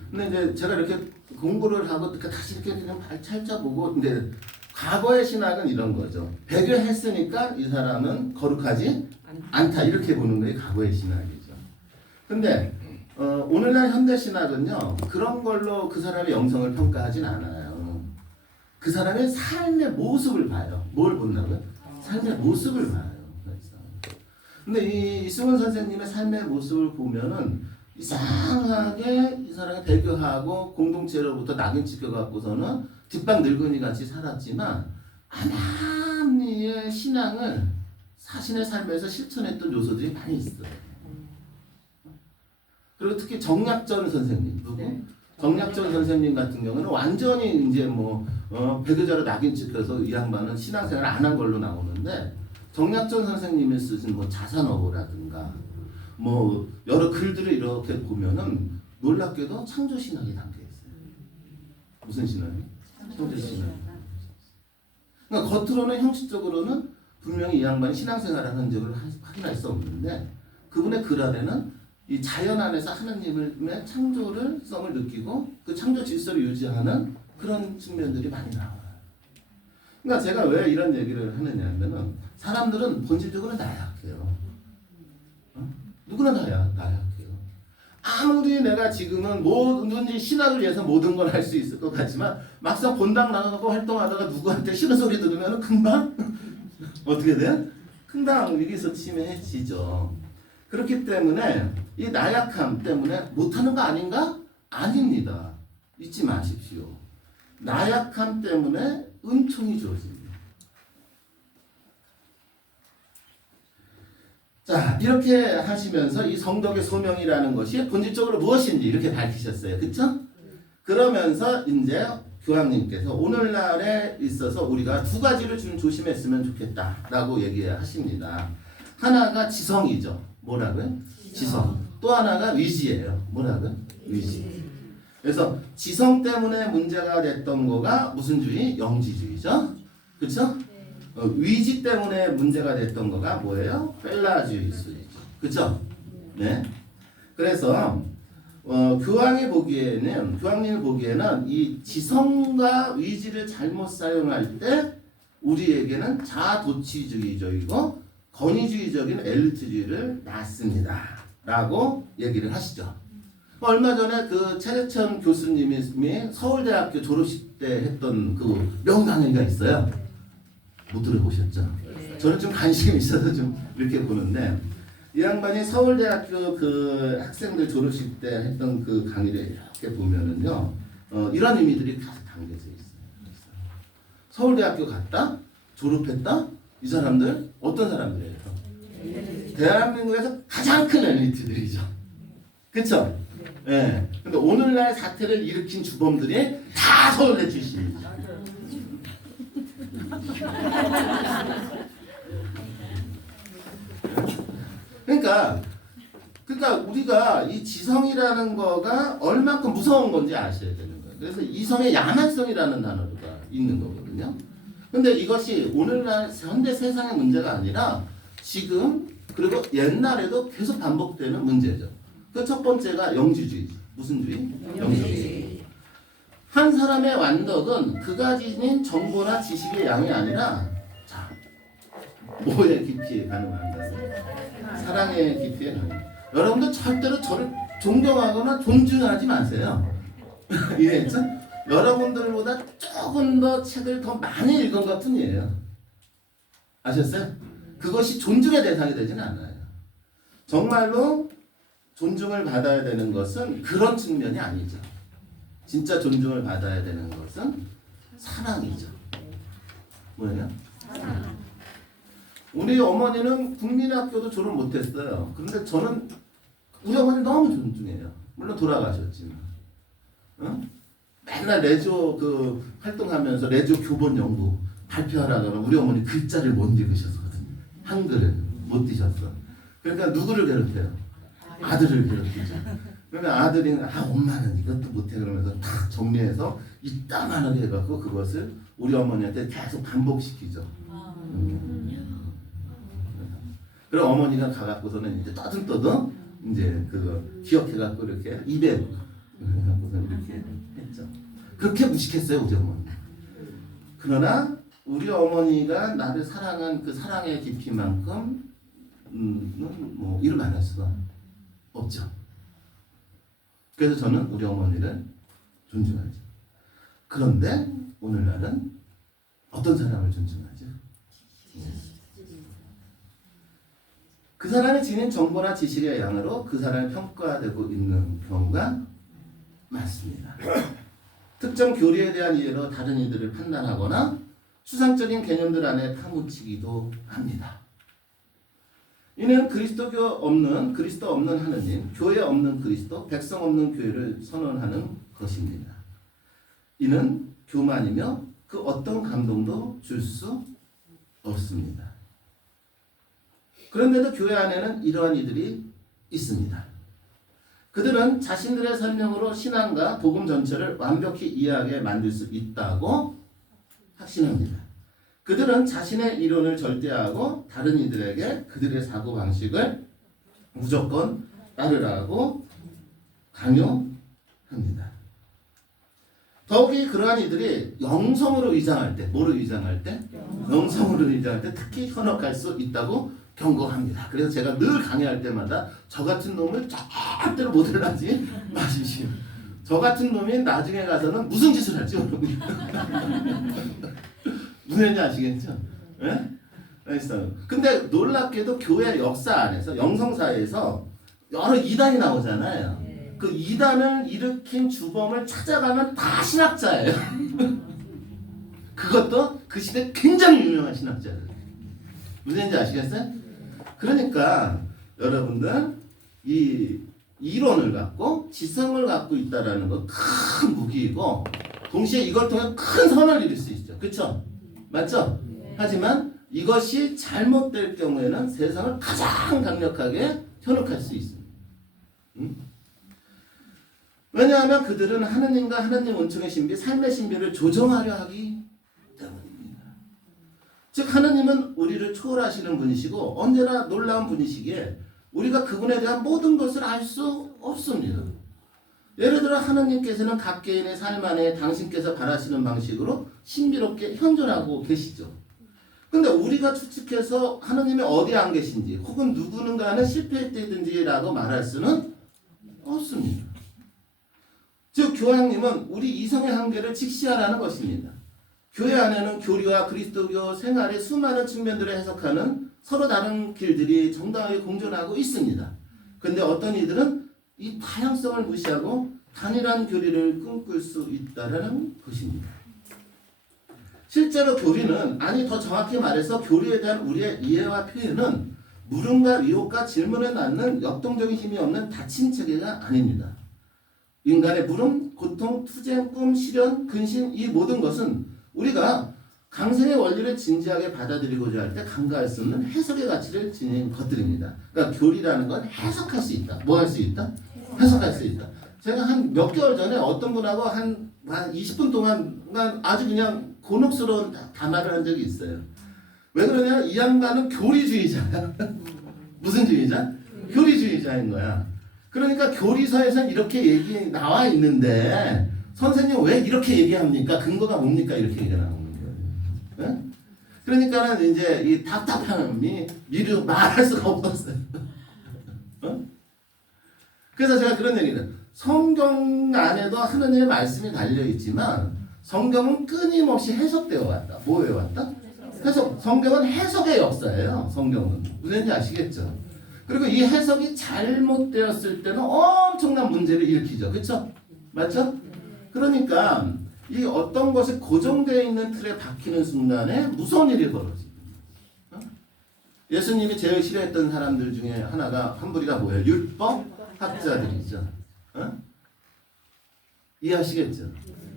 근데 이제 제가 이렇게 공부를 하고 다시 이렇게 그냥 살펴보고 근데 과거의 신학은 이런 거죠. 배교했으니까 이 사람은 거룩하지 않다 이렇게 보는 게 과거의 신학이죠. 근데 오늘날 현대 신학은요 그런 걸로 그 사람의 영성을 평가하진 않아요. 그 사람의 삶의 모습을 봐요. 뭘 본다고요? 삶의 모습을 봐요. 근데 이 이승훈 선생님의 삶의 모습을 보면은 이상하게 이 사람이 배교하고 공동체로부터 낙인 찍혀갖고서는 뒷방 늙은이 같이 살았지만 하나님의 신앙을 자신의 삶에서 실천했던 요소들이 많이 있어요. 그리고 특히 정약전 선생님, 누구? 정약전 선생님 같은 경우는 완전히 이제 배교자로 낙인 찍혀서 이 양반은 신앙생활 안 한 걸로 나오는데 정약전 선생님이 쓰신 자산어고라든가 여러 글들을 이렇게 보면은 놀랍게도 창조 신학이 담겨 있어요. 무슨 신학이? 창조 신학. 그러니까 겉으로는 형식적으로는 분명히 이 양반이 신앙생활을 한 적을 확인할 수 없는데 그분의 글 안에는 이 자연 안에서 하나님의 창조를 성을 느끼고 그 창조 질서를 유지하는 그런 측면들이 많이 나와요. 그러니까 제가 왜 이런 얘기를 하느냐 하면은 사람들은 본질적으로 나약해요. 누구나 나약해요. 아무리 내가 지금은 뭐든지 신학을 위해서 모든 걸 할 수 있을 것 같지만 막상 본당 나가고 활동하다가 누구한테 싫은 소리 들으면 금방 어떻게 돼? 금방 위기에서 침해지죠. 그렇기 때문에 이 나약함 때문에 못하는 거 아닌가? 아닙니다. 잊지 마십시오. 나약함 때문에 은총이 주어집니다. 자, 이렇게 하시면서 이 성덕의 소명이라는 것이 본질적으로 무엇인지 이렇게 밝히셨어요. 그쵸? 그러면서 이제 교황님께서 오늘날에 있어서 우리가 두 가지를 좀 조심했으면 좋겠다라고 얘기하십니다. 하나가 지성이죠. 뭐라고요? 지성. 또 하나가 위지예요. 뭐라고요? 위지. 그래서 지성 때문에 문제가 됐던 거가 무슨 주의? 영지주의죠. 그쵸? 위지 때문에 문제가 됐던 거가 뭐예요? 펠라주의죠. 그쵸? 네. 그래서 교황님이 보기에는 이 지성과 위지를 잘못 사용할 때 우리에게는 자아도취주의적이고 권위주의적인 엘리트주의를 낳습니다. 라고 얘기를 하시죠. 얼마 전에 그 최재천 교수님이 서울대학교 졸업식 때 했던 그 명강의가 있어요. 못 들어보셨죠? 저는 좀 관심이 있어서 좀 이렇게 보는데 이 양반이 서울대학교 그 학생들 졸업식 때 했던 그 강의를 이렇게 보면은요 이런 의미들이 다 담겨져 있어요. 서울대학교 갔다? 졸업했다? 이 사람들 어떤 사람들이에요? 대한민국에서 가장 큰 엘리트들이죠. 그쵸? 예. 근데 오늘날 사태를 일으킨 주범들이 다 서울대 출신이죠. 그러니까 우리가 이 지성이라는 거가 얼만큼 무서운 건지 아셔야 되는 거예요. 그래서 이성의 야만성이라는 단어가 있는 거거든요. 근데 이것이 오늘날 현대 세상의 문제가 아니라 지금 그리고 옛날에도 계속 반복되는 문제죠. 그 첫 번째가 영지주의죠. 무슨 주의? 영지주의. 한 사람의 완덕은 그가 지닌 정보나 지식의 양이 아니라 자, 뭐의 깊이에 가능한가? 사랑의 깊이에 가능. 여러분들 절대로 저를 존경하거나 존중하지 마세요. 이해했죠? 여러분들보다 조금 더 책을 더 많이 읽은 것 뿐이에요. 아셨어요? 그것이 존중의 대상이 되지는 않아요. 정말로 존중을 받아야 되는 것은 그런 측면이 아니죠. 진짜 존중을 받아야 되는 것은 사랑이죠. 뭐예요? 사랑. 우리 어머니는 국민학교도 졸업 못했어요. 그런데 저는 우리 어머니 너무 존중해요. 물론 돌아가셨지만. 맨날 레조 그 활동하면서 레조 교본 연구 발표하라고 우리 어머니 글자를 못 읽으셨거든요. 한글을 못 띄셨어. 그러니까 누구를 괴롭혀요? 아들을 괴롭히죠. 그러면 아들이 엄마는 이것도 못해 그러면서 다 정리해서 이따만하게 해갖고 그것을 우리 어머니한테 계속 반복시키죠. 그럼 어머니가 가갖고서는 이제 떠듬떠듬 이제 그거 기억해갖고 이렇게 입에 해갖고서 이렇게 했죠. 그렇게 무식했어요 우리 어머니. 그러나 우리 어머니가 나를 사랑한 그 사랑의 깊이만큼 뭐 이루 말할 수가 없죠. 그래서 저는 우리 어머니를 존중하죠. 그런데 오늘날은 어떤 사람을 존중하죠? 그 사람이 지닌 정보나 지식의 양으로 그 사람이 평가되고 있는 경우가 많습니다. 특정 교리에 대한 이해로 다른 이들을 판단하거나 추상적인 개념들 안에 파묻히기도 합니다. 이는 그리스도 없는 하느님, 교회 없는 그리스도, 백성 없는 교회를 선언하는 것입니다. 이는 교만이며 그 어떤 감동도 줄 수 없습니다. 그런데도 교회 안에는 이러한 이들이 있습니다. 그들은 자신들의 설명으로 신앙과 복음 전체를 완벽히 이해하게 만들 수 있다고 확신합니다. 그들은 자신의 이론을 절대하고 다른 이들에게 그들의 사고방식을 무조건 따르라고 강요합니다. 더욱이 그러한 이들이 영성으로 위장할 때, 뭐로 위장할 때? 영성으로 위장할 때 특히 현혹할 수 있다고 경고합니다. 그래서 제가 늘 강의할 때마다 저 같은 놈을 절대로 모델하지 마시시오. 저 같은 놈이 나중에 가서는 무슨 짓을 할지 모르겠어요. 무슨 얘기인지 아시겠죠? 네? 근데 놀랍게도 교회 역사 안에서 영성사에서 여러 이단이 나오잖아요. 그 이단을 일으킨 주범을 찾아가면 다 신학자예요. 그것도 그 시대 굉장히 유명한 신학자들. 무슨 얘기인지 아시겠어요? 그러니까 여러분들 이 이론을 갖고 지성을 갖고 있다라는 건 큰 무기이고 동시에 이걸 통해 큰 선을 이룰 수 있죠. 그렇죠? 맞죠? 하지만 이것이 잘못될 경우에는 세상을 가장 강력하게 현혹할 수 있습니다. 왜냐하면 그들은 하느님과 하느님 은총의 신비, 삶의 신비를 조정하려 하기 때문입니다. 즉 하느님은 우리를 초월하시는 분이시고 언제나 놀라운 분이시기에 우리가 그분에 대한 모든 것을 알 수 없습니다. 예를 들어 하느님께서는 각 개인의 삶 안에 당신께서 바라시는 방식으로 신비롭게 현존하고 계시죠. 근데 우리가 추측해서 하느님이 어디에 안 계신지 혹은 누구는가는 실패했다든지라고 말할 수는 없습니다. 즉 교황님은 우리 이성의 한계를 직시하라는 것입니다. 교회 안에는 교리와 그리스도교 생활의 수많은 측면들을 해석하는 서로 다른 길들이 정당하게 공존하고 있습니다. 그런데 어떤 이들은 이 다양성을 무시하고 단일한 교리를 꿈꿀 수 있다는 것입니다. 실제로 교리는, 아니 더 정확히 말해서 교리에 대한 우리의 이해와 표현은 물음과 의혹과 질문에 낳는 역동적인 힘이 없는 닫힌 체계가 아닙니다. 인간의 물음, 고통, 투쟁, 꿈, 시련, 근심 이 모든 것은 우리가 강생의 원리를 진지하게 받아들이고자 할 때 간과할 수 없는 해석의 가치를 지닌 것들입니다. 그러니까 교리라는 건 해석할 수 있다. 뭐 할 수 있다? 해석할 수 있다. 제가 한 몇 개월 전에 어떤 분하고 한 20분 동안 아주 그냥 곤혹스러운 담화를 한 적이 있어요. 왜 그러냐면 이 양반은 교리주의자야. 무슨 주의자? 교리주의자인 거야. 그러니까 교리서에서는 이렇게 얘기 나와 있는데 선생님 왜 이렇게 얘기합니까? 근거가 뭡니까? 이렇게 얘기가 나오는 거예요. 네? 그러니까는 이제 이 답답함이 미루 말할 수가 없었어요. 어? 그래서 제가 그런 얘기를 성경 안에도 하느님의 말씀이 달려 있지만 성경은 끊임없이 해석되어 왔다. 뭐 해왔다? 해석. 성경은 해석의 역사예요. 성경은 무슨지 아시겠죠? 그리고 이 해석이 잘못되었을 때는 엄청난 문제를 일으키죠. 그렇죠? 맞죠? 그러니까 이 어떤 것이 고정되어 있는 틀에 박히는 순간에 무서운 일이 벌어집니다. 어? 예수님이 제일 싫어했던 사람들 중에 하나가 한 부리가 뭐예요? 율법 학자들이죠. 어? 이해하시겠죠?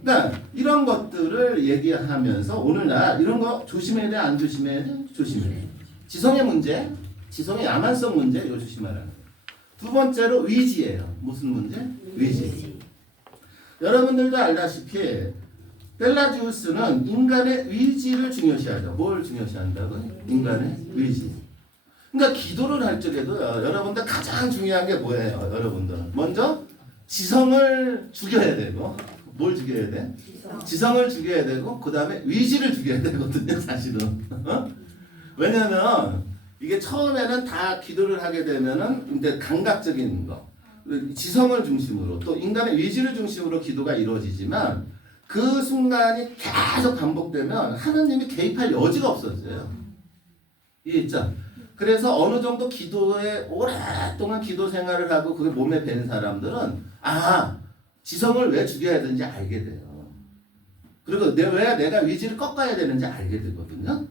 그러니까 이런 것들을 얘기하면서 오늘날 이런 거 조심해야 돼? 안 조심해야 돼? 조심해야 돼. 지성의 문제, 지성의 야만성 문제 이거 조심하라는 거예요. 두 번째로 위지예요. 무슨 문제? 위지. 여러분들도 알다시피 펠라지우스는 인간의 의지를 중요시하죠. 뭘 중요시한다고? 인간의 의지. 그러니까 기도를 할 적에도 여러분들 가장 중요한 게 뭐예요? 여러분들 먼저 지성을 죽여야 되고 뭘 죽여야 돼? 지성을 죽여야 되고 그 다음에 의지를 죽여야 되거든요. 사실은. 어? 왜냐하면 이게 처음에는 다 기도를 하게 되면은 근데 감각적인 거 지성을 중심으로 또 인간의 의지를 중심으로 기도가 이루어지지만 그 순간이 계속 반복되면 하느님이 개입할 여지가 없어져요. 이게 있죠. 그래서 어느 정도 기도에 오랫동안 기도 생활을 하고 그게 몸에 밴 사람들은 지성을 왜 죽여야 되는지 알게 돼요. 그리고 왜 내가 의지를 꺾어야 되는지 알게 되거든요.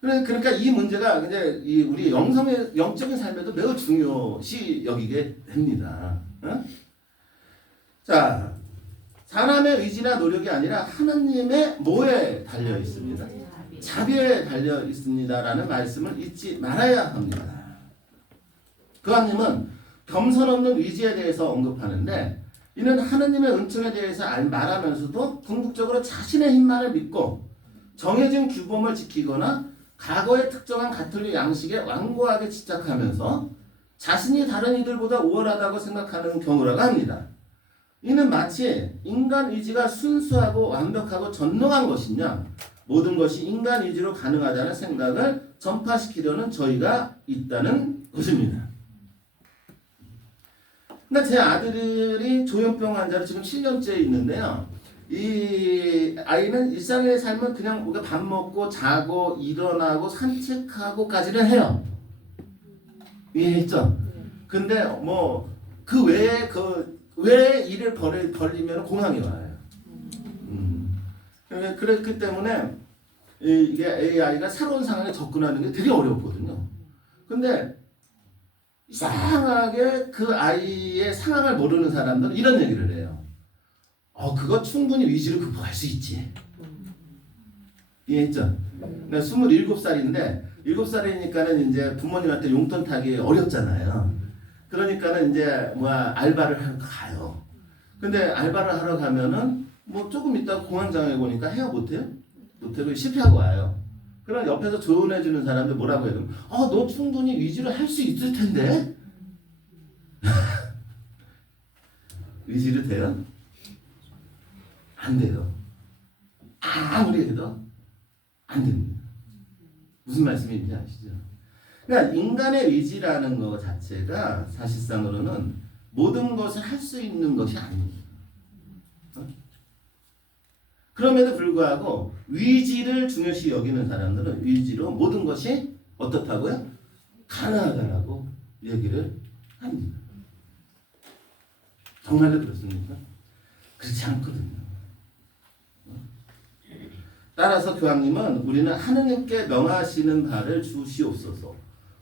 그러니까 이 문제가 이제 우리 영적인 삶에도 매우 중요시 여기게 됩니다. 어? 자, 사람의 의지나 노력이 아니라 하나님의 뭐에 달려 있습니다. 자비에 달려 있습니다라는 말씀을 잊지 말아야 합니다. 그하님은 겸손 없는 의지에 대해서 언급하는데 이는 하느님의 은총에 대해서 말하면서도 궁극적으로 자신의 힘만을 믿고 정해진 규범을 지키거나 과거의 특정한 가톨릭 양식에 완고하게 집착하면서 자신이 다른 이들보다 우월하다고 생각하는 경우라고 합니다. 이는 마치 인간 의지가 순수하고 완벽하고 전능한 것이냐 모든 것이 인간 의지로 가능하다는 생각을 전파시키려는 저희가 있다는 것입니다. 그러니까 제 아들이 조현병 환자로 지금 7년째 있는데요. 이 아이는 일상의 삶은 그냥 우리가 밥 먹고 자고 일어나고 산책하고까지는 해요. 이해했죠? 근데 뭐 그 외에 일을 벌리면 공황이 와요. 그렇기 때문에 이게 AI가 새로운 상황에 접근하는 게 되게 어렵거든요. 근데 이상하게 그 아이의 상황을 모르는 사람들은 이런 얘기를 해요. 그거 충분히 위지를 극복할 수 있지. 이해했죠? 내가 27살인데 7살이니까는 이제 부모님한테 용돈 타기 어렵잖아요. 그러니까는 이제 알바를 하러 가요. 근데 알바를 하러 가면은 조금 있다가 공황장애 오니까 해요? 못해요? 못해도 실패하고 와요. 그럼 옆에서 조언해주는 사람들 뭐라고 해요? 너 충분히 위지를 할 수 있을 텐데? 위지를 돼요? 안 돼요. 아무리 해도 안 됩니다. 무슨 말씀인지 아시죠? 그러니까 인간의 의지라는 것 자체가 사실상으로는 모든 것을 할 수 있는 것이 아닙니다. 그럼에도 불구하고 위지를 중요시 여기는 사람들은 위지로 모든 것이 어떻다고요? 가능하다라고 얘기를 합니다. 정말로 그렇습니까? 그렇지 않거든요. 따라서 교황님은 우리는 하느님께 명하시는 바를 주시옵소서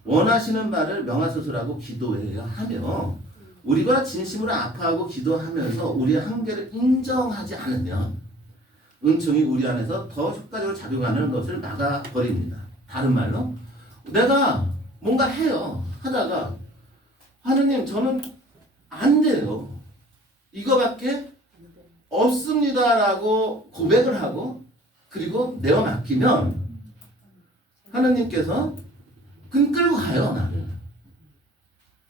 원하시는 바를 명하소서라고 기도해야 하며 우리가 진심으로 아파하고 기도하면서 우리의 한계를 인정하지 않으면 은총이 우리 안에서 더 효과적으로 작용하는 것을 막아버립니다. 다른 말로 내가 뭔가 해요. 하다가 하느님 저는 안 돼요. 이거밖에 없습니다라고 고백을 하고 그리고 내어 맡기면 하나님께서 끌고 가요, 나를.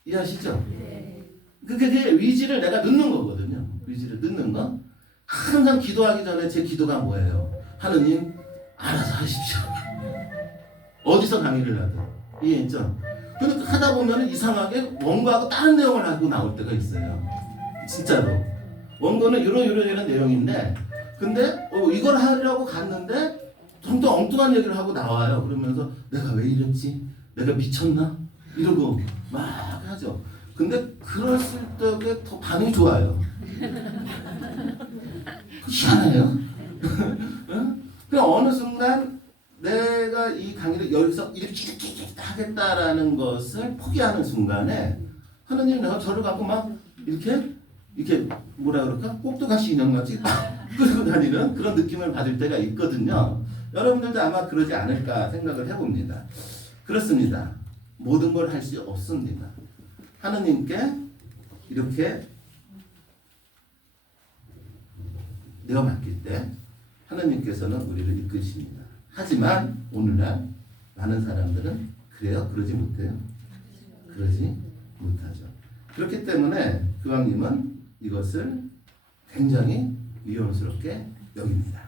이해하시죠? 그게 의지를 내가 넣는 거거든요. 의지를 넣는 거. 항상 기도하기 전에 제 기도가 뭐예요? 하느님, 알아서 하십시오. 어디서 강의를 하든. 이해했죠? 근데 하다 보면 이상하게 원고하고 다른 내용을 하고 나올 때가 있어요. 진짜로. 원고는 이런 내용인데, 근데 이걸 하려고 갔는데, 좀 더 엉뚱한 얘기를 하고 나와요. 그러면서 내가 왜 이랬지? 내가 미쳤나? 이러고 막 하죠. 근데 그랬을 때 더 반응이 좋아요. 희한해요. 그냥 어느 순간 내가 이 강의를 여기서 이렇게 하겠다라는 것을 포기하는 순간에 하나님 내가 저를 갖고 막 이렇게 뭐라 그럴까? 꼭두가시 인형같이 끌고 다니는 그런 느낌을 받을 때가 있거든요. 여러분들도 아마 그러지 않을까 생각을 해봅니다. 그렇습니다. 모든 걸 할 수 없습니다. 하느님께 이렇게 내가 맡길 때 하나님께서는 우리를 이끄십니다. 하지만 오늘날 많은 사람들은 그래요? 그러지 못해요? 그러지 못하죠. 그렇기 때문에 교황님은 이것을 굉장히 위험스럽게 여깁니다.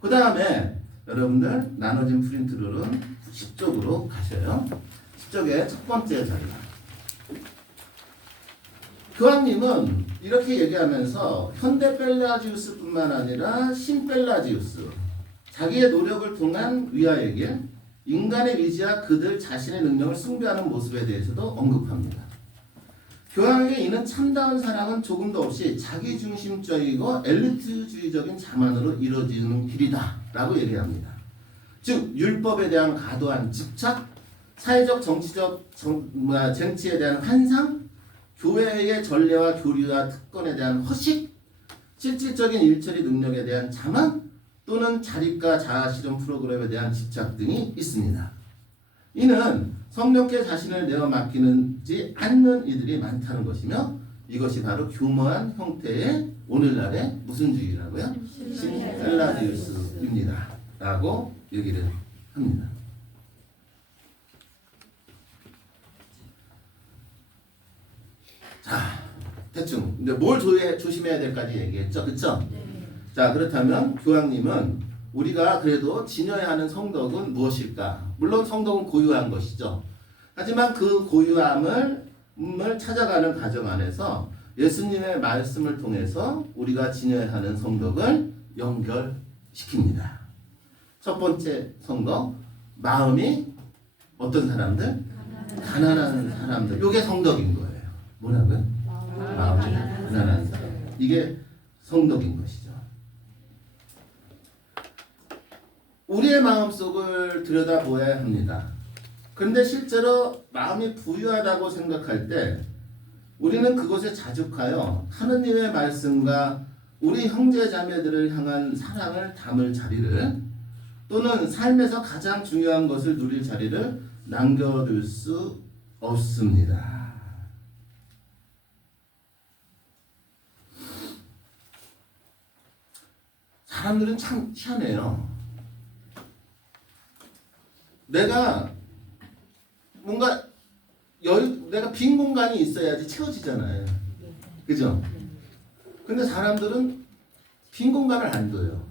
그 다음에 여러분들 나눠진 프린트룰은 10쪽으로 가셔요. 10쪽의 첫 번째 자료. 교황님은 이렇게 얘기하면서 현대 펠라지우스뿐만 아니라 신펠라지우스, 자기의 노력을 통한 위아에게 인간의 의지와 그들 자신의 능력을 숭배하는 모습에 대해서도 언급합니다. 교황에게 이는 참다운 사랑은 조금도 없이 자기중심적이고 엘리트주의적인 자만으로 이루어지는 길이다 라고 얘기합니다. 즉 율법에 대한 과도한 집착, 사회적 정치적 쟁취에 대한 환상, 교회의 전례와 교리와 특권에 대한 허식, 실질적인 일처리 능력에 대한 자만 또는 자립과 자아실현 프로그램에 대한 집착 등이 있습니다. 이는 성령께 자신을 내어 맡기는지 않는 이들이 많다는 것이며 이것이 바로 교묘한 형태의 오늘날의 무슨 주의라고요? 신펠라지우스입니다. 라고 얘기를 합니다. 자, 대충 이제 뭘 조심해야 될까지 얘기했죠, 그렇죠? 네. 자, 그렇다면 교황님은 우리가 그래도 지녀야 하는 성덕은 무엇일까? 물론 성덕은 고유한 것이죠. 하지만 그 고유함을 찾아가는 과정 안에서 예수님의 말씀을 통해서 우리가 지녀야 하는 성덕을 연결시킵니다. 첫 번째 성덕, 마음이 어떤 사람들? 가난한 사람들. 이게 성덕인 거예요. 뭐라고요? 마음이 가난한 사람. 이게 성덕인 것이죠. 우리의 마음속을 들여다보아야 합니다. 그런데 실제로 마음이 부유하다고 생각할 때 우리는 그것에 자족하여 하느님의 말씀과 우리 형제 자매들을 향한 사랑을 담을 자리를 또는 삶에서 가장 중요한 것을 누릴 자리를 남겨둘 수 없습니다. 사람들은 참 희한해요. 내가 뭔가 내가 빈 공간이 있어야지 채워지잖아요. 그죠? 근데 사람들은 빈 공간을 안 둬요.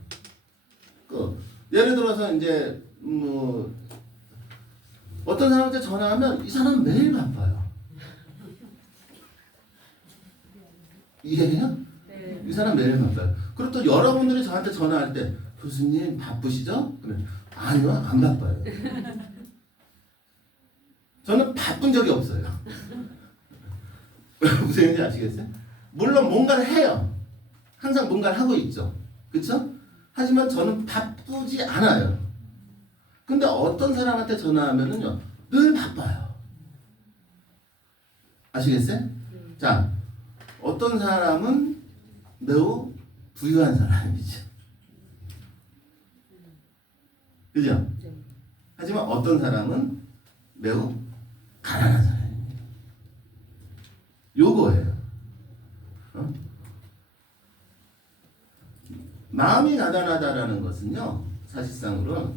예를 들어서 이제 어떤 사람한테 전화하면 이 사람은 매일 바빠요. 이해해요? 네. 이 사람 매일 바빠요. 그리고 또 여러분들이 저한테 전화할 때 교수님 바쁘시죠? 그래. 아니요, 안 바빠요. 저는 바쁜 적이 없어요. 무슨 얘기인지 아시겠어요? 물론 뭔가를 해요. 항상 뭔가를 하고 있죠. 그렇죠? 하지만 저는 바쁘지 않아요. 근데 어떤 사람한테 전화하면은요, 늘 바빠요. 아시겠어요? 자, 어떤 사람은 매우 부유한 사람이죠. 그죠? 하지만 어떤 사람은 매우 가난한 사람입니다. 요거예요. 마음이 가난하다라는 것은요, 사실상으로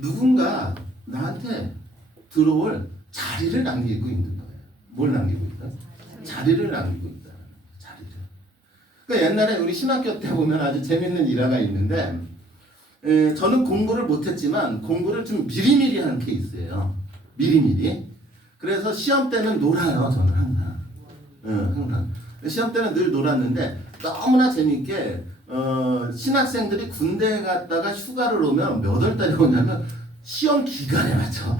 누군가 나한테 들어올 자리를 남기고 있는 거예요. 뭘 남기고 있다? 자리를 남기고 있다. 자리를. 그러니까 옛날에 우리 신학교 때 보면 아주 재밌는 일화가 있는데, 저는 공부를 못했지만 공부를 좀 미리미리 하는 케이스예요. 미리미리. 그래서 시험 때는 놀아요. 저는 항상. 항상. 시험 때는 늘 놀았는데 너무나 재밌게 신학생들이 군대에 갔다가 휴가를 오면 몇 월 달에 오냐면 시험 기간에 맞춰.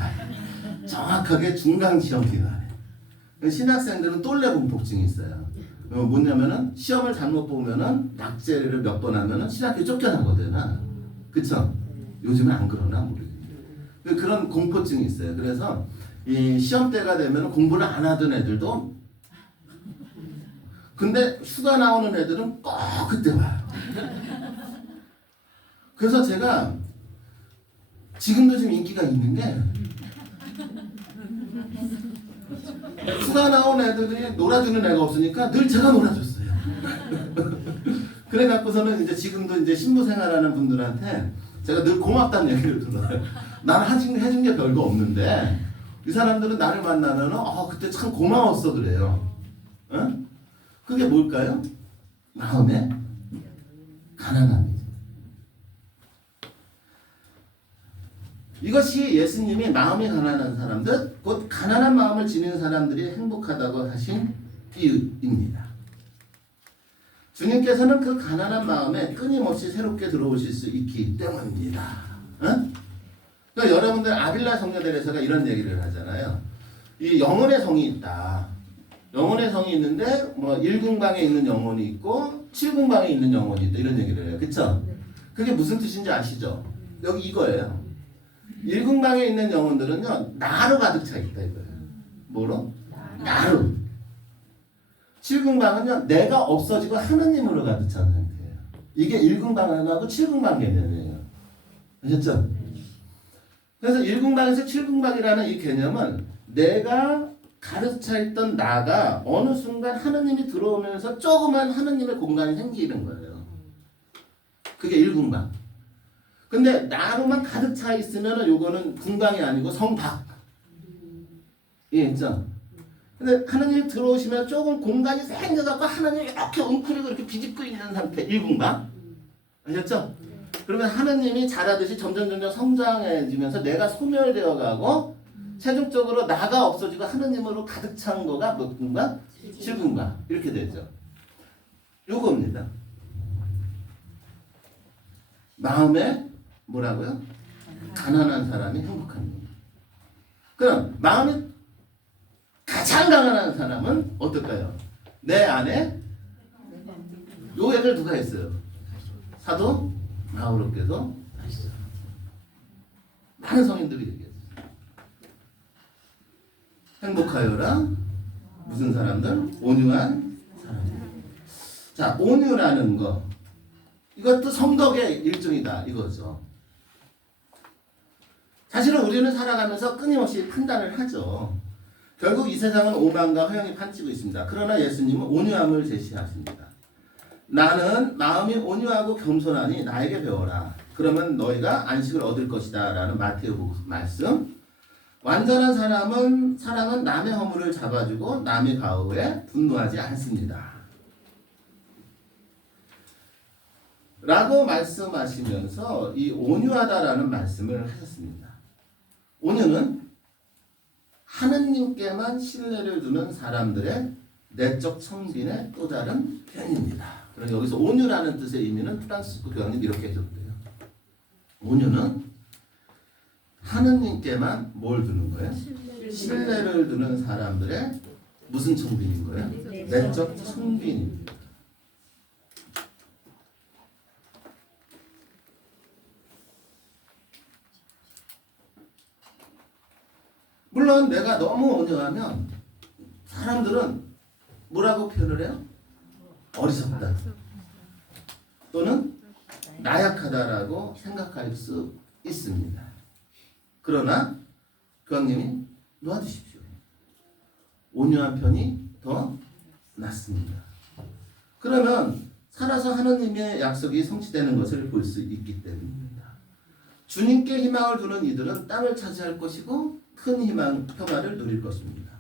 정확하게 중간 시험 기간에. 신학생들은 똘레 공포증이 있어요. 뭐냐면은 시험을 잘못 보면은 낙제를 몇 번 하면은 신학교 쫓겨나거든. 그쵸? 요즘은 안 그러나 모르겠네. 그런 공포증이 있어요. 그래서 이 시험 때가 되면 공부를 안 하던 애들도, 근데 휴가 나오는 애들은 꼭 그때 와요. 그래서 제가 지금도 좀 인기가 있는 게, 휴가 나온 애들이 놀아주는 애가 없으니까 늘 제가 놀아줬어요. 그래 갖고서는 이제 지금도 이제 신부 생활하는 분들한테 제가 늘 고맙다는 얘기를 들어요. 나는 해준 게 별거 없는데 이 사람들은 나를 만나면은 그때 참 고마웠어 그래요. 응? 그게 뭘까요? 마음의 가난함이죠. 이것이 예수님이 마음이 가난한 사람들, 곧 가난한 마음을 지닌 사람들이 행복하다고 하신 이유입니다. 주님께서는 그 가난한 마음에 끊임없이 새롭게 들어오실 수 있기 때문입니다. 응? 그러니까 여러분들 아빌라 성녀들에서가 이런 얘기를 하잖아요. 이 영혼의 성이 있다. 영혼의 성이 있는데 뭐 1궁방에 있는 영혼이 있고 7궁방에 있는 영혼이 있다. 이런 얘기를 해요. 그쵸? 그게 무슨 뜻인지 아시죠? 여기 이거예요. 1궁방에 있는 영혼들은요, 나로 가득 차 있다 이거예요. 뭐로? 나로. 7궁방은요, 내가 없어지고 하느님으로 가득 찬 상태예요. 이게 1궁방하고 7궁방 개념이에요. 아셨죠? 그래서 1궁방에서 7궁방이라는 이 개념은 내가 가득 차 있던 나가 어느 순간 하느님이 들어오면서 조그만 하느님의 공간이 생기는 거예요. 그게 1궁방. 근데 나로만 가득 차 있으면 요거는 궁방이 아니고 성박. 이해했죠? 근데 하나님이 들어오시면 조금 공간이 생겨갖고 하나님이 이렇게 웅크리고 이렇게 비집고 있는 상태. 1궁방. 아셨죠? 그러면 하나님이 자라듯이 점점 성장해지면서 내가 소멸되어 가고 최종적으로 나가 없어지고 하나님으로 가득 찬 거가 몇 궁방? 7궁방. 이렇게 되죠. 요겁니다. 마음에 뭐라고요? 가난한 사람이 행복한 겁니다. 그럼 마음이 가장 가난한 사람은 어떨까요? 내 안에 요 얘기를 누가 했어요? 사도 바울께서 하시죠. 많은 성인들이 얘기했어요. 행복하여라. 무슨 사람들? 온유한 사람들. 자, 온유라는 거. 이것도 성덕의 일종이다 이거죠. 사실은 우리는 살아가면서 끊임없이 판단을 하죠. 결국 이 세상은 오만과 허영이 판치고 있습니다. 그러나 예수님은 온유함을 제시하십니다. 나는 마음이 온유하고 겸손하니 나에게 배워라. 그러면 너희가 안식을 얻을 것이다. 라는 마태복음 말씀. 완전한 사랑은 남의 허물을 잡아주고 남의 가호에 분노하지 않습니다. 라고 말씀하시면서 이 온유하다라는 말씀을 하셨습니다. 온유는 하느님께만 신뢰를 두는 사람들의 내적 성빈의 또 다른 표현입니다. 그럼 여기서 온유라는 뜻의 의미는 프란시스코 교황님 이렇게 해줬대요. 온유는 하느님께만 뭘 두는 거예요? 신뢰를 두는 사람들의 무슨 성빈인 거예요? 내적 성빈입니다. 물론 내가 너무 온유하면 사람들은 뭐라고 표현을 해요? 어리석다. 또는 나약하다라고 생각할 수 있습니다. 그러나 교황님이 놓아주십시오. 온유한 편이 더 낫습니다. 그러면 살아서 하느님의 약속이 성취되는 것을 볼 수 있기 때문입니다. 주님께 희망을 두는 이들은 땅을 차지할 것이고 큰 희망, 평화를 누릴 것입니다.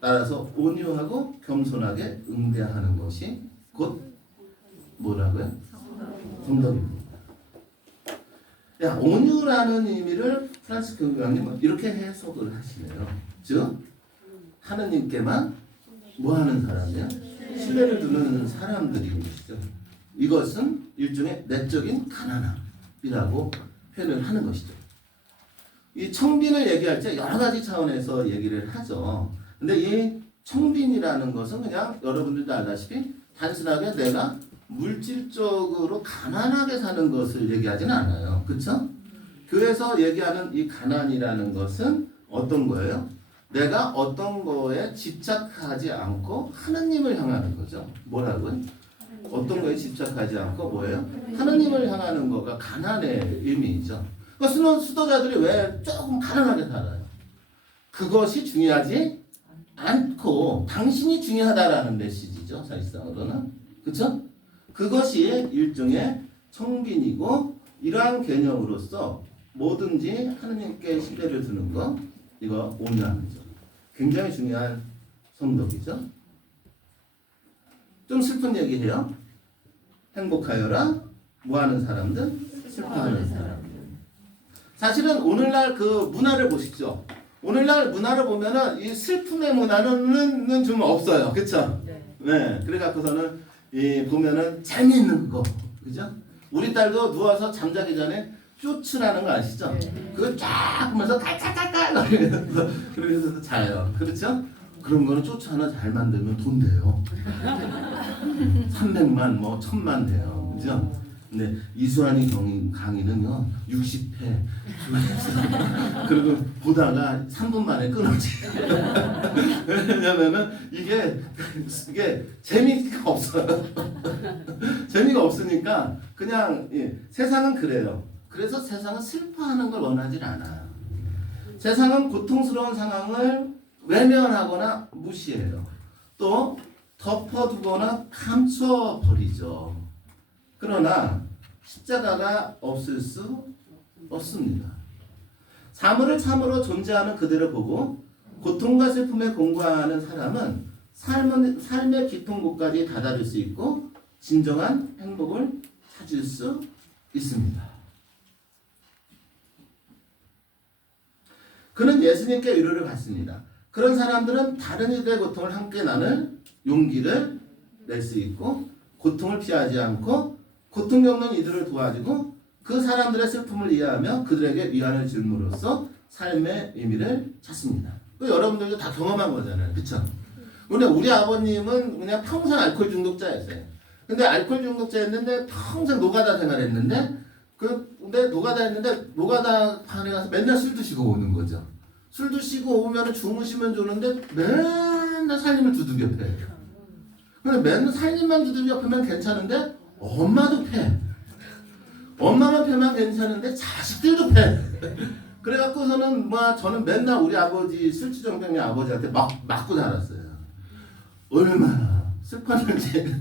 따라서 온유하고 겸손하게 응대하는 것이 곧 뭐라고요? 성덕입니다. 야, 온유라는 의미를 프란스 교황님 이렇게 해석을 하시네요. 즉 하느님께만 뭐하는 사람이야? 신뢰를 두는 사람들이죠. 이것은 일종의 내적인 가난함이라고 표현을 하는 것이죠. 이 청빈을 얘기할 때 여러 가지 차원에서 얘기를 하죠. 근데 이 청빈이라는 것은 그냥 여러분들도 알다시피 단순하게 내가 물질적으로 가난하게 사는 것을 얘기하지는 않아요. 그렇죠? 교회에서 얘기하는 이 가난이라는 것은 어떤 거예요? 내가 어떤 거에 집착하지 않고 하느님을 향하는 거죠. 뭐라고요? 어떤 거에 집착하지 않고 뭐예요? 하느님을 향하는 거가 가난의 의미이죠. 그러니까 수도자들이 왜 조금 가난하게 살아요? 그것이 중요하지 않고 당신이 중요하다라는 메시지죠. 사실상으로는. 그렇죠? 그것이 일종의 청빈이고 이러한 개념으로서 뭐든지 하느님께 신뢰를 두는 거 이거 온유하는 점. 굉장히 중요한 성덕이죠. 좀 슬픈 얘기해요. 행복하여라. 뭐하는 사람들? 슬퍼하는 사람들. 사실은 오늘날 그 문화를 보십시오. 오늘날 문화를 보면은 이 슬픔의 문화는 좀 없어요. 그렇죠? 네. 그래 갖고서는 이 보면은 재미있는 거. 그죠? 우리 딸도 누워서 잠자기 전에 쇼츠라는 거 아시죠? 그거 쫙 보면서 깔깔깔깔 그러면서 자요. 그렇죠? 그런 거는 쇼츠 하나 잘 만들면 돈 돼요. 300만 뭐 1000만 돼요. 그죠? 근데 이수환이 강의는요 60회 그리고 보다가 3분 만에 끊어지. 왜냐면은 이게 재미가 없어요. 재미가 없으니까 그냥 세상은 그래요. 그래서 세상은 슬퍼하는 걸 원하지 않아요. 세상은 고통스러운 상황을 외면하거나 무시해요. 또 덮어두거나 감춰버리죠. 그러나 십자가가 없을 수 없습니다. 사물을 참으로 존재하는 그대로 보고 고통과 슬픔에 공부하는 사람은 삶의 깊은 곳까지 다다를 수 있고 진정한 행복을 찾을 수 있습니다. 그는 예수님께 위로를 받습니다. 그런 사람들은 다른 이들의 고통을 함께 나눌 용기를 낼 수 있고 고통을 피하지 않고 고통 겪는 이들을 도와주고 그 사람들의 슬픔을 이해하며 그들에게 위안을 줌으로써 삶의 의미를 찾습니다. 여러분들도 다 경험한 거잖아요. 그렇죠? 근데 우리 아버님은 그냥 평생 알코올 중독자였어요. 근데 알코올 중독자였는데 평생 노가다 생활했는데 근데 노가다 했는데 노가다 판에 가서 맨날 술 드시고 오는 거죠. 술 드시고 오면 주무시면 좋은데 맨날 살림을 두들겨 패요. 근데 맨날 살림만 두들겨 패면 괜찮은데 엄마도 패. 엄마만 패면 괜찮은데 자식들도 패. 그래갖고서는 저는 맨날 우리 아버지 술주정병의 아버지한테 맞고 자랐어요. 얼마나 슬펐는지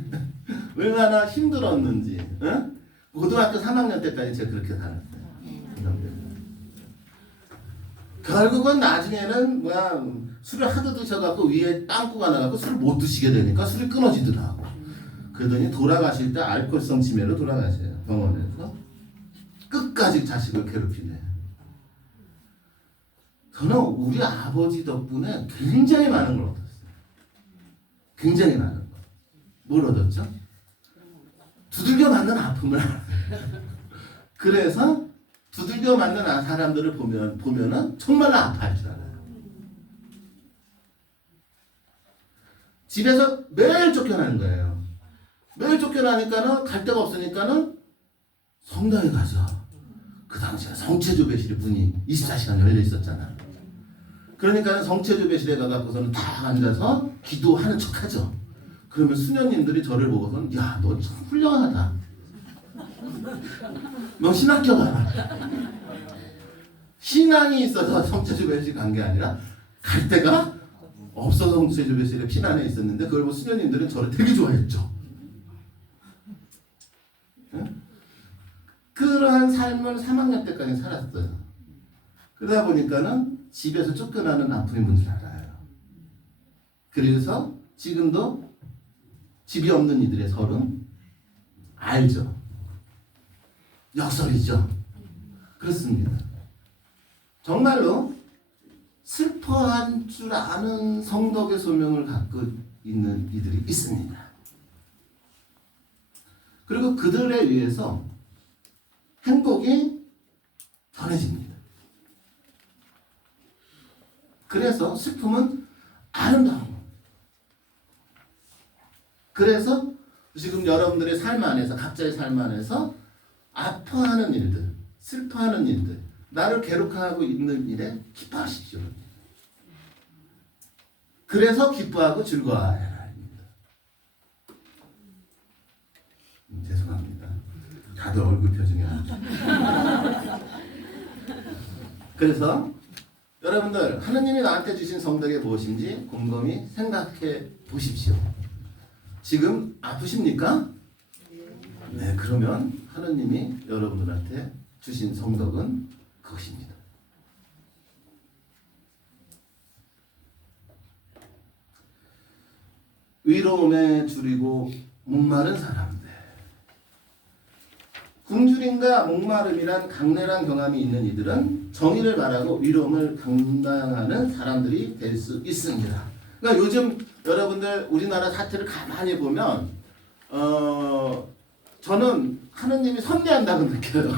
얼마나 힘들었는지. 응? 고등학교 3학년 때까지 제가 그렇게 살았어요. 결국은 나중에는 술을 하도 드셔갖고 위에 빵꾸가 나갖고 술을 못 드시게 되니까 술이 끊어지더라고. 그러더니 돌아가실 때 알코올성 치매로 돌아가세요. 병원에서. 끝까지 자식을 괴롭히네. 저는 우리 아버지 덕분에 굉장히 많은 걸 얻었어요. 굉장히 많은 걸. 뭘 얻었죠? 두들겨 맞는 아픔을 알아요. 그래서 두들겨 맞는 사람들을 보면은 정말 아파할 줄 알아요. 집에서 매일 쫓겨나는 거예요. 매일 쫓겨나니까는 갈 데가 없으니까는 성당에 가서 그 당시에 성체조배실에 문이 24시간 열려 있었잖아. 그러니까 성체조배실에 가갖고서는 다 앉아서 기도하는 척하죠. 그러면 수녀님들이 저를 보고서는 야, 너 참 훌륭하다. 너 신학교 가라. 신앙이 있어서 성체조배실 간 게 아니라 갈 데가 없어서 성체조배실에 피난해 있었는데 그걸 보고 수녀님들은 저를 되게 좋아했죠. 그러한 삶을 3학년 때까지 살았어요. 그러다 보니까는 집에서 쫓겨나는 아픔이 뭔지 알아요. 그래서 지금도 집이 없는 이들의 서름 알죠. 역설이죠. 그렇습니다. 정말로 슬퍼한 줄 아는 성덕의 소명을 갖고 있는 이들이 있습니다. 그리고 그들에 의해서 행복이 전해집니다. 그래서 슬픔은 아름다운 것. 그래서 지금 여러분들의 삶 안에서, 각자의 삶 안에서 아파하는 일들, 슬퍼하는 일들, 나를 괴롭혀하고 있는 일에 기뻐하십시오. 그래서 기뻐하고 즐거워해라. 죄송합니다. 다들 얼굴 표정이 안 좋아요. 그래서 여러분들 하느님이 나한테 주신 성덕이 무엇인지 곰곰이 생각해 보십시오. 지금 아프십니까? 네, 그러면 하느님이 여러분들한테 주신 성덕은 그것입니다. 위로움에 줄이고 목마른 사람들. 굶주림과 목마름이란 강렬한 경험이 있는 이들은 정의를 바라고 위로움을 감당하는 사람들이 될 수 있습니다. 그러니까 요즘 여러분들 우리나라 사태를 가만히 보면 저는 하느님이 섭리한다고 느껴요.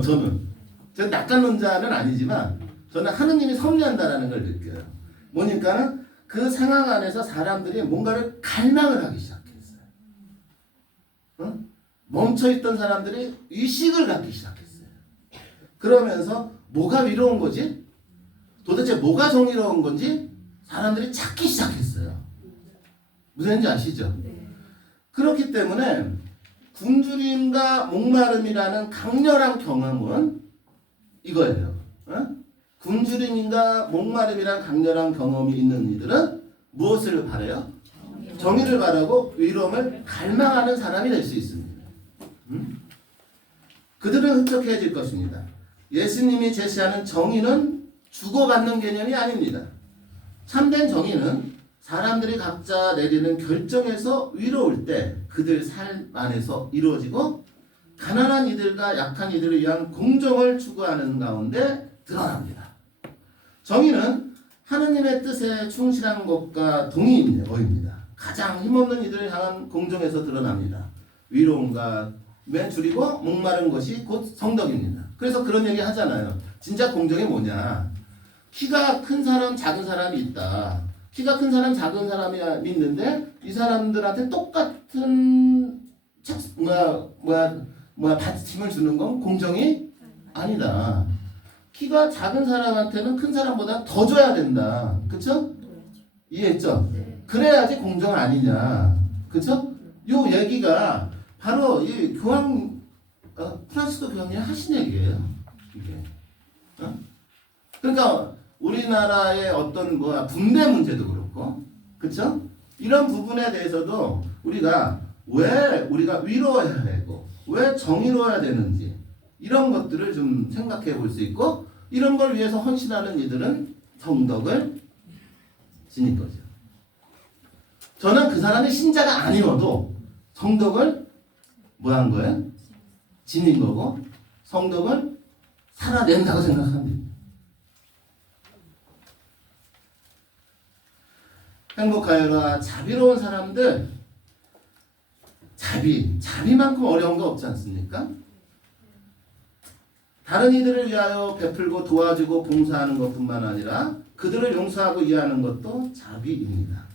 저는 낙관론자는 아니지만 저는 하느님이 섭리한다라는 걸 느껴요. 뭐니까 그 상황 안에서 사람들이 뭔가를 갈망을 하기 시작했어요. 멈춰있던 사람들이 의식을 갖기 시작했어요. 그러면서 뭐가 위로운 거지? 도대체 뭐가 정의로운 건지 사람들이 찾기 시작했어요. 무슨 말인지 아시죠? 그렇기 때문에 굶주림과 목마름이라는 강렬한 경험은 이거예요. 굶주림과 목마름이라는 강렬한 경험이 있는 이들은 무엇을 바라요? 정의를 바라고 위로움을 갈망하는 사람이 될 수 있습니다. 그들은 흡족해질 것입니다. 예수님이 제시하는 정의는 주고받는 개념이 아닙니다. 참된 정의는 사람들이 각자 내리는 결정에서 위로울 때 그들 삶 안에서 이루어지고 가난한 이들과 약한 이들을 위한 공정을 추구하는 가운데 드러납니다. 정의는 하느님의 뜻에 충실한 것과 동의입니다. 가장 힘없는 이들을 향한 공정에서 드러납니다. 위로움과 줄이고 목마른 것이 곧 성덕입니다. 그래서 그런 얘기 하잖아요. 진짜 공정이 뭐냐? 키가 큰 사람, 작은 사람이 있다. 키가 큰 사람, 작은 사람이 있는데 이 사람들한테 똑같은 받침을 주는 건 공정이 아니다. 키가 작은 사람한테는 큰 사람보다 더 줘야 된다. 그쵸? 이해했죠? 그래야지 공정 아니냐. 그쵸? 요 얘기가 바로 이 교황, 프란시스코 교황이 하신 얘기예요. 이게. 그러니까 우리나라의 어떤 분배 문제도 그렇고, 그쵸? 이런 부분에 대해서도 우리가 왜 우리가 위로해야 되고, 왜 정의로워야 되는지, 이런 것들을 좀 생각해 볼 수 있고, 이런 걸 위해서 헌신하는 이들은 성덕을 지닌 거죠. 저는 그 사람이 신자가 아니어도 성덕을 한 거예요? 지닌 거고, 성덕을 살아낸다고 생각합니다. 행복하여라. 자비로운 사람들, 자비만큼 어려운 거 없지 않습니까? 다른 이들을 위하여 베풀고 도와주고 봉사하는 것뿐만 아니라 그들을 용서하고 이해하는 것도 자비입니다.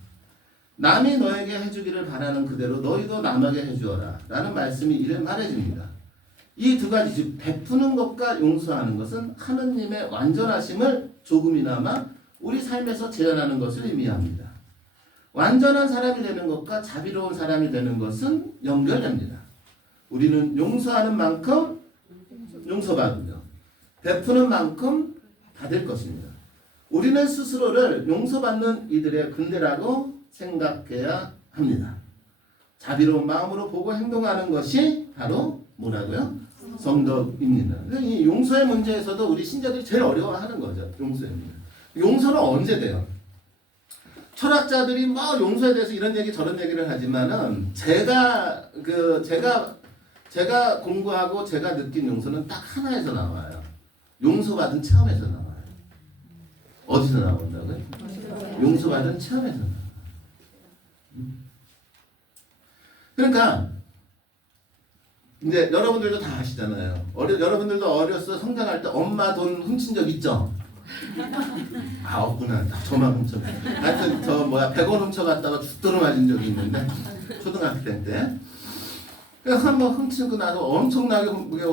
남이 너에게 해주기를 바라는 그대로 너희도 남에게 해주어라 라는 말씀이 이를 말해줍니다. 이 두 가지, 베푸는 것과 용서하는 것은 하느님의 완전하심을 조금이나마 우리 삶에서 재현하는 것을 의미합니다. 완전한 사람이 되는 것과 자비로운 사람이 되는 것은 연결됩니다. 우리는 용서하는 만큼 용서받으며 베푸는 만큼 받을 것입니다. 우리는 스스로를 용서받는 이들의 군대라고 생각해야 합니다. 자비로운 마음으로 보고 행동하는 것이 바로 뭐라고요? 성덕입니다. 이 용서의 문제에서도 우리 신자들이 제일 어려워하는 거죠. 용서의 문제. 용서는 언제 돼요? 철학자들이 막 용서에 대해서 이런 얘기 저런 얘기를 하지만은 제가 공부하고 제가 느낀 용서는 딱 하나에서 나와요. 용서받은 체험에서 나와요. 어디서 나온다고요? 용서받은 체험에서 나와요. 그러니까 이제 여러분들도 다 아시잖아요. 여러분들도 어렸을 때 성장할 때 엄마 돈 훔친 적 있죠? 없구나. 저만 훔쳐. 하여튼 100원 훔쳐갔다가 죽도록 맞은 적이 있는데 초등학생 때. 한번 훔치고 나서 엄청나게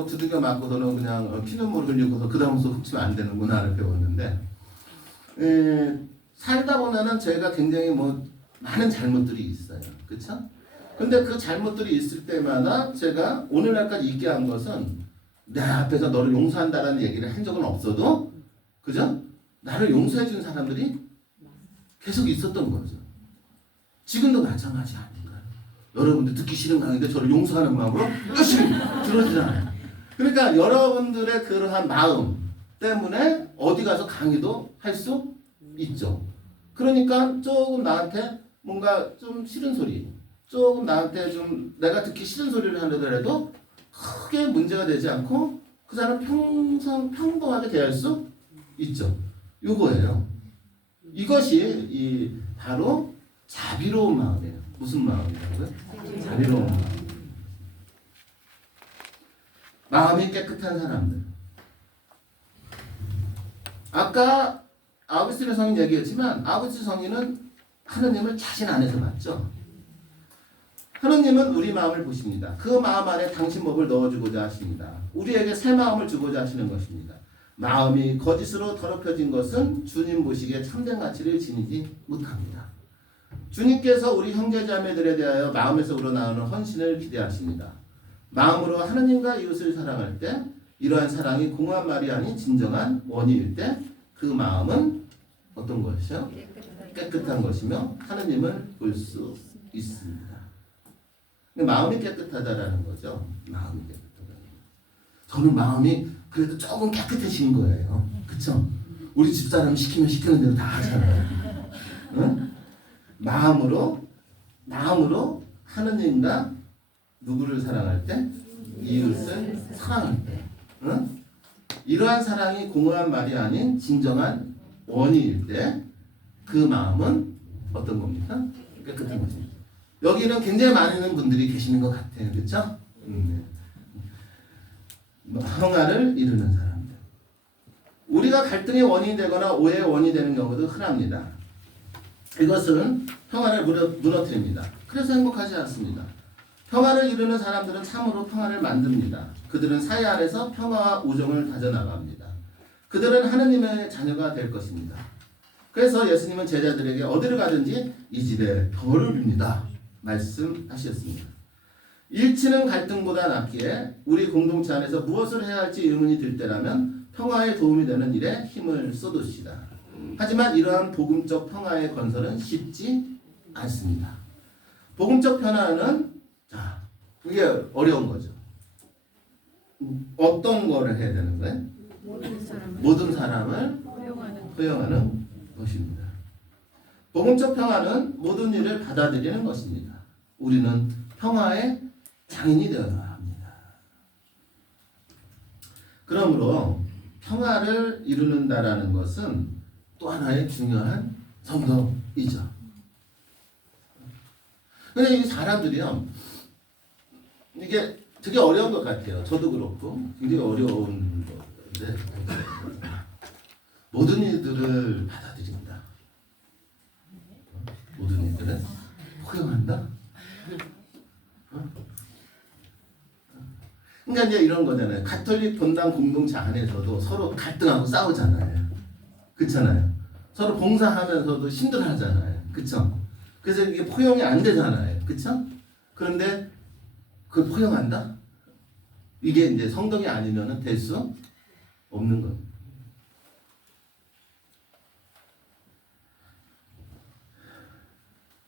두들겨 맞고서는 그냥 피눈물 흘리고서 그 다음부터 훔치면 안 되는구나를 배웠는데 살다 보면은 저희가 굉장히 많은 잘못들이 있어요. 그쵸? 근데 그 잘못들이 있을 때마다 제가 오늘날까지 있게 한 것은 내 앞에서 너를 용서한다라는 얘기를 한 적은 없어도 그죠? 나를 용서해 준 사람들이 계속 있었던 거죠. 지금도 마찬가지 아닌가요? 여러분들 듣기 싫은 강의인데 저를 용서하는 마음으로 열심히 들어주잖아요. 그러니까 여러분들의 그러한 마음 때문에 어디 가서 강의도 할 수 있죠. 그러니까 조금 나한테 뭔가 좀 싫은 소리, 조금 나한테 좀 내가 듣기 싫은 소리를 하더라도 크게 문제가 되지 않고 그 사람 평범하게 대할 수 있죠. 요거예요. 이것이 바로 자비로운 마음이에요. 무슨 마음이라고요? 자비로운 마음. 마음이 깨끗한 사람들. 아까 아우구스틴 성인 얘기했지만 아우구스틴 성인은 하느님을 자신 안에서 봤죠. 하느님은 우리 마음을 보십니다. 그 마음 안에 당신 법을 넣어주고자 하십니다. 우리에게 새 마음을 주고자 하시는 것입니다. 마음이 거짓으로 더럽혀진 것은 주님 보시기에 참된 가치를 지니지 못합니다. 주님께서 우리 형제자매들에 대하여 마음에서 우러나오는 헌신을 기대하십니다. 마음으로 하느님과 이웃을 사랑할 때 이러한 사랑이 공허한 말이 아닌 진정한 원인일 때 그 마음은 어떤 것이요? 깨끗한 것이며 하느님을 볼 수 있습니다. 마음이 깨끗하다라는 거죠. 마음이 깨끗하다. 저는 마음이 그래도 조금 깨끗해진 거예요. 그쵸? 우리 집사람 시키는 대로 다 하잖아요. 응? 마음으로 하느님과 누구를 사랑할 때? 이웃을 사랑할 때. 응? 이러한 사랑이 공허한 말이 아닌 진정한 원인일 때 그 마음은 어떤 겁니까? 깨끗한 것입니다. 여기는 굉장히 많은 분들이 계시는 것 같아요. 그렇죠? 평화를 이루는 사람들. 우리가 갈등의 원인이 되거나 오해의 원인이 되는 경우도 흔합니다. 이것은 평화를 무너뜨립니다. 그래서 행복하지 않습니다. 평화를 이루는 사람들은 참으로 평화를 만듭니다. 그들은 사회 안에서 평화와 우정을 다져나갑니다. 그들은 하느님의 자녀가 될 것입니다. 그래서 예수님은 제자들에게 어디를 가든지 이 집에 평화를 빕니다. 말씀하셨습니다. 일치는 갈등보다 낫기에 우리 공동체 안에서 무엇을 해야 할지 의문이 들 때라면 평화에 도움이 되는 일에 힘을 쏟읍시다. 하지만 이러한 복음적 평화의 건설은 쉽지 않습니다. 복음적 평화는 이게 어려운 거죠. 어떤 거를 해야 되는 거예요? 모든 사람을 허용하는 것입니다. 복음적 평화는 모든 일을 받아들이는 것입니다. 우리는 평화의 장인이 되어야 합니다. 그러므로 평화를 이루는다라는 것은 또 하나의 중요한 성덕이죠. 근데 이 사람들이요, 이게 되게 어려운 것 같아요. 저도 그렇고 굉장히 어려운 건데 모든 일들을 받아들인다. 모든 일들은 허용한다. 그러니까 이제 이런 거잖아요. 가톨릭 본당 공동체 안에서도 서로 갈등하고 싸우잖아요. 그렇잖아요. 서로 봉사하면서도 힘들어하잖아요. 그렇죠? 그래서 이게 포용이 안 되잖아요. 그렇죠? 그런데 그걸 포용한다? 이게 이제 성덕이 아니면은 될 수 없는 겁니다.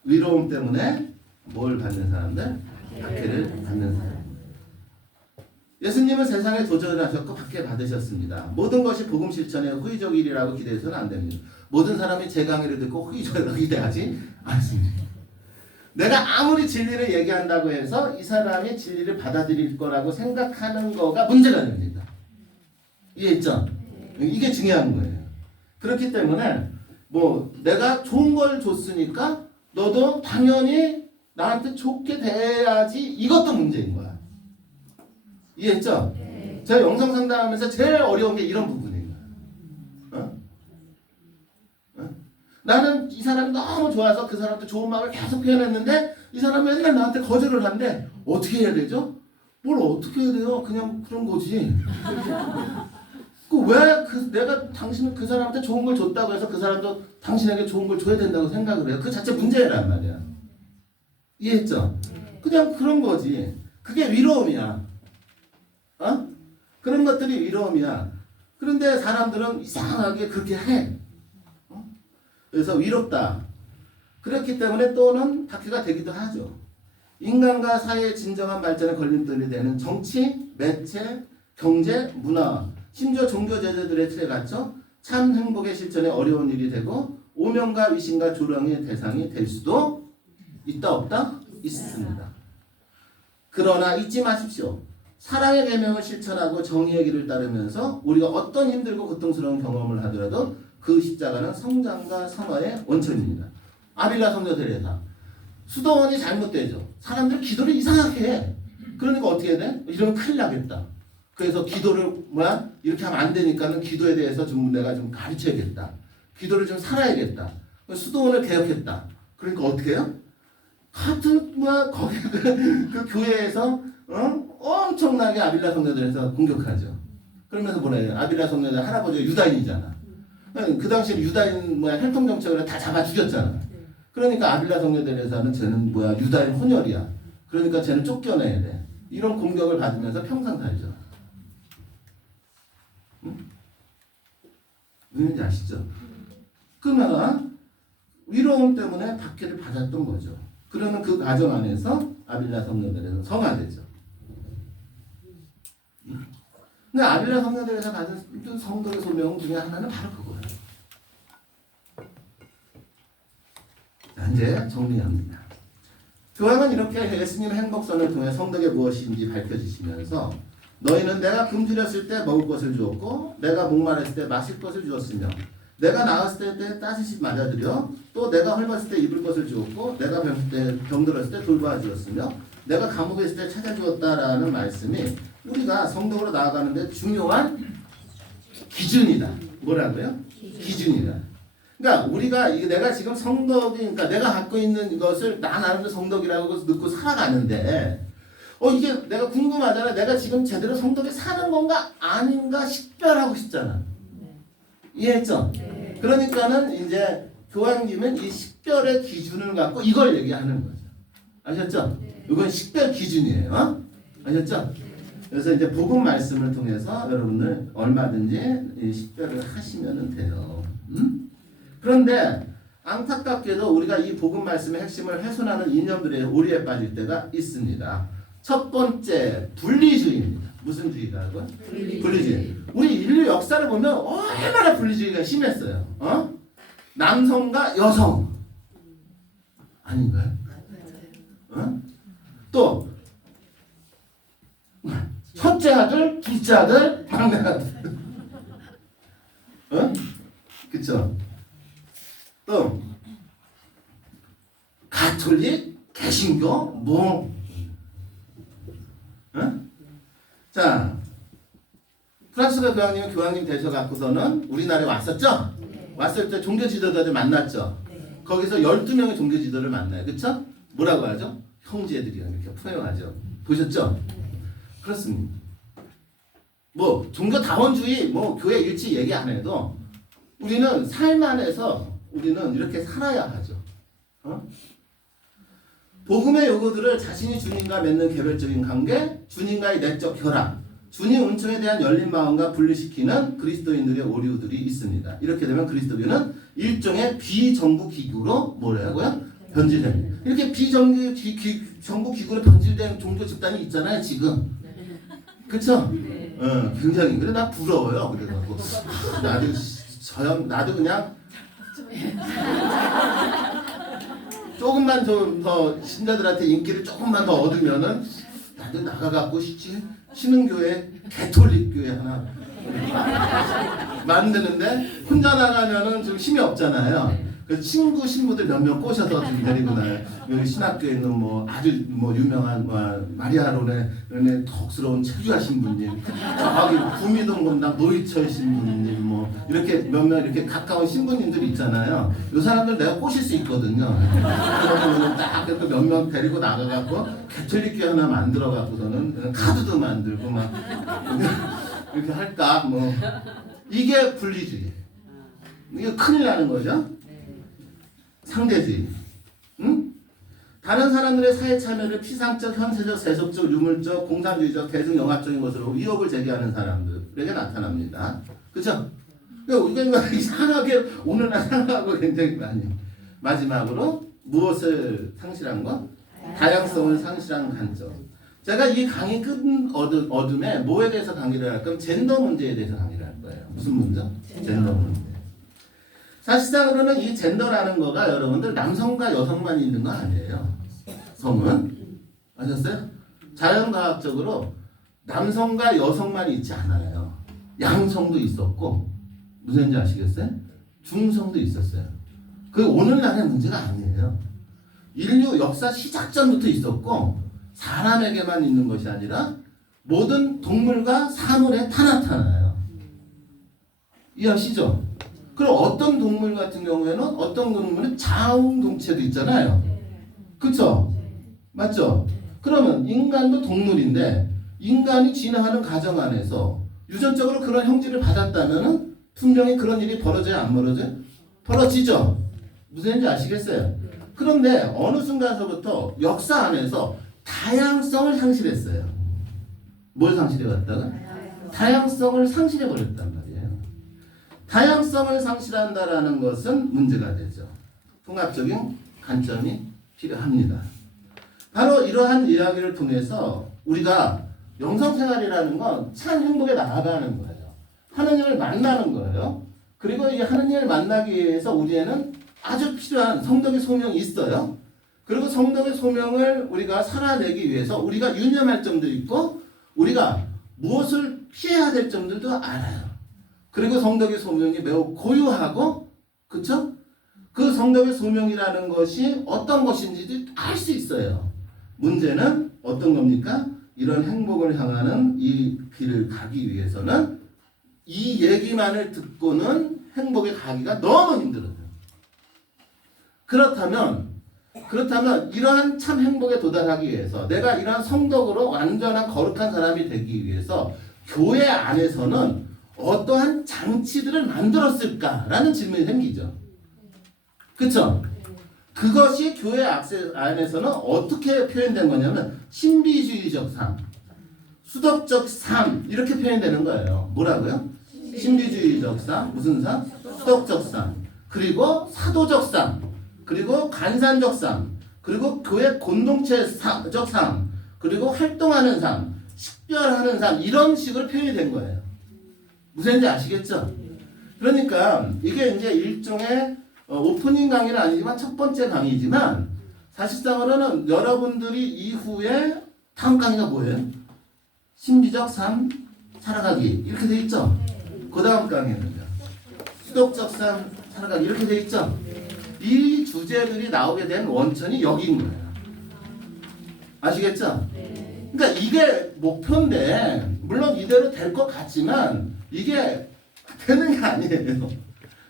위로움 때문에 뭘 받는 사람들? 박해를 받는 사람. 예수님은 세상에 도전을 하셨고 받게 받으셨습니다. 모든 것이 복음 실천의 후의적 일이라고 기대해서는 안 됩니다. 모든 사람이 제 강의를 듣고 후의적이라고 기대하지 않습니다. 내가 아무리 진리를 얘기한다고 해서 이 사람이 진리를 받아들일 거라고 생각하는 거가 문제가 됩니다. 이해했죠? 이게 중요한 거예요. 그렇기 때문에 뭐 내가 좋은 걸 줬으니까 너도 당연히 나한테 좋게 대해야지, 이것도 문제인 거야. 이해했죠? 제가 영성 상담하면서 제일 어려운 게 이런 부분인 거야. 나는 이 사람이 너무 좋아서 그 사람한테 좋은 마음을 계속 표현했는데 이 사람이 맨날 나한테 거절을 한대. 어떻게 해야 되죠? 뭘 어떻게 해야 돼요? 그냥 그런 거지. 내가 당신은 그 사람한테 좋은 걸 줬다고 해서 그 사람도 당신에게 좋은 걸 줘야 된다고 생각을 해요. 그 자체 문제란 말이야. 이해했죠? 그냥 그런 거지. 그게 위로움이야. 그런 것들이 위로움이야. 그런데 사람들은 이상하게 그렇게 해. 그래서 위롭다. 그렇기 때문에 또는 박해가 되기도 하죠. 인간과 사회의 진정한 발전에 걸림돌이 되는 정치, 매체, 경제, 문화, 심지어 종교 제도들의 틀에 갇혀 참 행복의 실천에 어려운 일이 되고 오명과 위신과 조롱의 대상이 될 수도 있다 없다? 있습니다. 그러나 잊지 마십시오. 사랑의 계명을 실천하고 정의의 길을 따르면서 우리가 어떤 힘들고 고통스러운 경험을 하더라도 그 십자가는 성장과 성화의 원천입니다. 아빌라 성녀 데레사. 수도원이 잘못되죠. 사람들 기도를 이상하게 해. 그러니까 어떻게 해야 돼? 이러면 큰일 나겠다. 그래서 기도를 이렇게 하면 안 되니까는 기도에 대해서 좀 내가 좀 가르쳐야겠다. 기도를 좀 살아야겠다. 수도원을 개혁했다. 그러니까 어떻게 해요? 하여튼 거기 그 교회에서 엄청나게 아빌라 성녀들에서 공격하죠. 그러면서 뭐라 해요? 아빌라 성녀들 할아버지가 유다인이잖아. 그 당시에 유다인 혈통 정책을 다 잡아 죽였잖아. 그러니까 아빌라 성녀들에서는 쟤는 유다인 혼혈이야. 그러니까 쟤는 쫓겨내야 돼. 이런 공격을 받으면서 평생 살죠. 왠지 아시죠? 그러면 위로움 때문에 박해를 받았던 거죠. 그러면 그 과정 안에서 아빌라 성녀들에서 성화되죠. 근데 아빌라 성녀들에서 받은 성도의 소명 중에 하나는 바로 그거예요. 자, 이제 정리합니다. 교황은 이렇게 예수님의 행복선을 통해 성덕이 무엇인지 밝혀주시면서 너희는 내가 굶주렸을 때 먹을 것을 주었고 내가 목마랐을 때 마실 것을 주었으며 내가 나았을 때 따뜻이 맞아들여 또 내가 헐벗을 때 입을 것을 주었고 내가 병들었을 때 돌보아 주었으며 내가 감옥에 있을 때 찾아주었다라는 말씀이 우리가 성덕으로 나아가는데 중요한 기준이다. 뭐라고요? 기준이다. 그러니까 우리가 내가 지금 성덕이, 그러니까 내가 갖고 있는 것을 나 나름대로 성덕이라고 듣고 살아가는데 이게 내가 궁금하잖아. 내가 지금 제대로 성덕에 사는 건가 아닌가 식별하고 싶잖아. 이해했죠? 네. 그러니까는 이제 교황님은 이 식별의 기준을 갖고 이걸 얘기하는 거죠. 아셨죠? 네. 이건 식별 기준이에요. 아셨죠? 네. 그래서 이제 복음 말씀을 통해서 여러분들 얼마든지 이 식별을 하시면 돼요. 그런데 안타깝게도 우리가 이 복음 말씀의 핵심을 훼손하는 이념들의 오리에 빠질 때가 있습니다. 첫 번째, 분리주의입니다. 무슨 주의라고요? 분리주의. 우리 인류 역사를 보면 얼마나 분리주의가 심했어요. 남성과 여성. 아닌가요? 또 첫째 아들, 둘째 아들, 막내 아들. 그쵸? 또 가톨릭, 개신교, 자, 프란시스코 교황님 되셔갖고서는 우리나라에 왔었죠? 네. 왔을 때 종교 지도자들 만났죠? 네. 거기서 12명의 종교 지도를 만나요. 그쵸? 뭐라고 하죠? 형제들이요. 이렇게 표현하죠. 보셨죠? 네. 그렇습니다. 종교 다원주의, 교회 일치 얘기 안 해도 우리는 삶 안에서 우리는 이렇게 살아야 하죠. 복음의 요구들을 자신이 주님과 맺는 개별적인 관계, 주님과의 내적 결합, 주님 은총에 대한 열린 마음과 분리시키는 그리스도인들의 오류들이 있습니다. 이렇게 되면 그리스도교는 일종의 비정부 기구로 뭐라고요? 변질됩니다. 이렇게 비정부 기구로 변질된 종교 집단이 있잖아요, 지금. 그쵸? 굉장히. 그래, 나 부러워요. 그래갖고. 나도 그냥 조금만 좀 더 신자들한테 인기를 조금만 더 얻으면은 나도 나가갖고 신흥교회, 개톨릭교회 하나 만드는데 혼자 나가면은 좀 힘이 없잖아요. 그 친구 신부들 몇 명 꼬셔서 좀 데리고 나요. 여기 신학교에 있는 뭐 아주 뭐 유명한 마리아론의 덕스러운 체주하신 분님, 저기 구미동 본당 노이철 신부님 뭐 이렇게 몇 명 이렇게 가까운 신부님들이 있잖아요. 이 사람들 내가 꼬실 수 있거든요. 그러면 딱 몇 명 데리고 나가갖고 개톨릭교회 하나 만들어갖고서는 카드도 만들고 막 이렇게 할까 뭐 이게 분리주의. 이게 큰일 나는 거죠. 상대주의. 응? 다른 사람들의 사회 참여를 피상적, 현세적, 세속적, 유물적, 공산주의적, 대중영합적인 것으로 위협을 제기하는 사람들에게 나타납니다. 그죠? 우리가 이상하게 오늘날 생각하고 굉장히 많이. 마지막으로 무엇을 상실한 것? 다양성을 상실한 관점. 제가 이 강의 끝 어둠에 뭐에 대해서 강의를 할 거면 젠더 문제에 대해서 강의를 할 거예요. 무슨 문제? 젠더 문제. 사실상으로는 이 젠더라는 거가 여러분들 남성과 여성만 있는 거 아니에요. 성은. 아셨어요? 자연과학적으로 남성과 여성만 있지 않아요. 양성도 있었고 무슨지 아시겠어요? 중성도 있었어요. 그 오늘날의 문제가 아니에요. 인류 역사 시작 전부터 있었고 사람에게만 있는 것이 아니라 모든 동물과 사물에 다 나타나요. 이해하시죠? 그럼 어떤 동물 같은 경우에는 어떤 동물은 자웅동체도 있잖아요. 그쵸? 맞죠? 그러면 인간도 동물인데 인간이 진화하는 과정 안에서 유전적으로 그런 형질을 받았다면 분명히 그런 일이 벌어져야 안 벌어져요? 벌어지죠? 무슨 얘기인지 아시겠어요? 그런데 어느 순간서부터 역사 안에서 다양성을 상실했어요. 뭘 상실해갔다가? 다양성을 상실해버렸단 말이에요. 다양성을 상실한다라는 것은 문제가 되죠. 통합적인 관점이 필요합니다. 바로 이러한 이야기를 통해서 우리가 영성생활이라는 건 참 행복에 나아가는 거예요. 하느님을 만나는 거예요. 그리고 이 하느님을 만나기 위해서 우리에는 아주 필요한 성덕의 소명이 있어요. 그리고 성덕의 소명을 우리가 살아내기 위해서 우리가 유념할 점도 있고 우리가 무엇을 피해야 될 점들도 알아요. 그리고 성덕의 소명이 매우 고유하고, 그쵸? 그 성덕의 소명이라는 것이 어떤 것인지도 알 수 있어요. 문제는 어떤 겁니까? 이런 행복을 향하는 이 길을 가기 위해서는 이 얘기만을 듣고는 행복에 가기가 너무 힘들어요. 그렇다면 이러한 참 행복에 도달하기 위해서 내가 이러한 성덕으로 완전한 거룩한 사람이 되기 위해서 교회 안에서는 어떠한 장치들을 만들었을까라는 질문이 생기죠. 그쵸? 그것이 교회 안에서는 어떻게 표현된 거냐면 신비주의적 삶, 수덕적 삶 이렇게 표현되는 거예요. 뭐라고요? 신비주의적 삶, 무슨 삶? 수덕적 삶, 그리고 사도적 삶, 그리고 간산적 삶, 그리고 교회 공동체적 삶, 그리고 활동하는 삶, 식별하는 삶 이런 식으로 표현이 된 거예요. 무슨 말인지 아시겠죠? 그러니까 이게 이제 일종의 오프닝 강의는 아니지만 첫 번째 강의지만 사실상으로는 여러분들이 이후에 다음 강의가 뭐예요? 신비적 삶 살아가기 이렇게 돼 있죠? 그 다음 강의는요. 수덕적 삶 살아가기 이렇게 돼 있죠? 이 주제들이 나오게 된 원천이 여기인 거예요. 아시겠죠? 그러니까 이게 목표인데 물론 이대로 될 것 같지만 이게 되는 게 아니에요.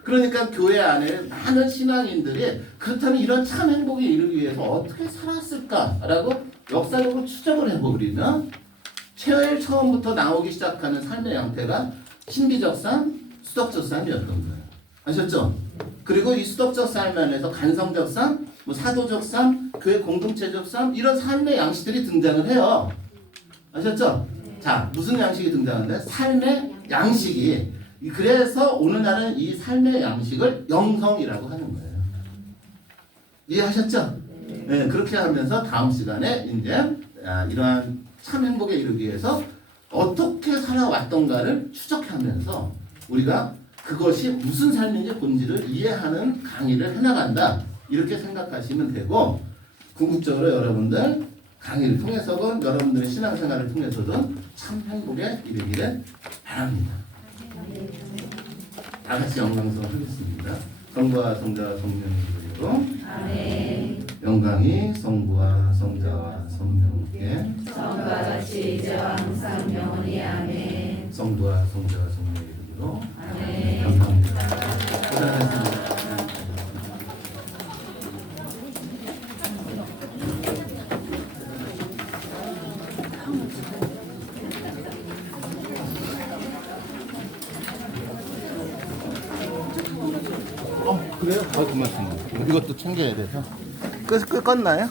그러니까 교회 안에 많은 신앙인들이 그렇다면 이런 참 행복에 이르기 위해서 어떻게 살았을까라고 역사적으로 추적을 해보면 제일 처음부터 나오기 시작하는 삶의 양태가 신비적 삶, 수덕적 삶이었던 거예요. 아셨죠? 그리고 이 수덕적 삶 안에서 간성적 삶, 뭐 사도적 삶, 교회 공동체적 삶 이런 삶의 양식들이 등장을 해요. 아셨죠? 자, 무슨 양식이 등장하는데? 삶의 양식이. 그래서 오늘날은 이 삶의 양식을 영성이라고 하는 거예요. 이해하셨죠? 네, 그렇게 하면서 다음 시간에 이제 이러한 참 행복에 이르기 위해서 어떻게 살아왔던가를 추적하면서 우리가 그것이 무슨 삶인지 본질을 이해하는 강의를 해나간다. 이렇게 생각하시면 되고, 궁극적으로 여러분들 강의를 통해서든 여러분들의 신앙생활을 통해서든 참 행복에 이르기를 바랍니다. 다 같이 영광성 하겠습니다. 성부와 성자와 성령의 이름으로 아멘. 영광이 성부와 성자와 성령께 성과 같이 이제와 항상 영원히 아멘. 성부와 성자와 성령의 이름으로 아멘. 감사합니다. 고생하셨습니다. 그래요? 고맙습니다. 이것도 챙겨야 돼서. 껐나요?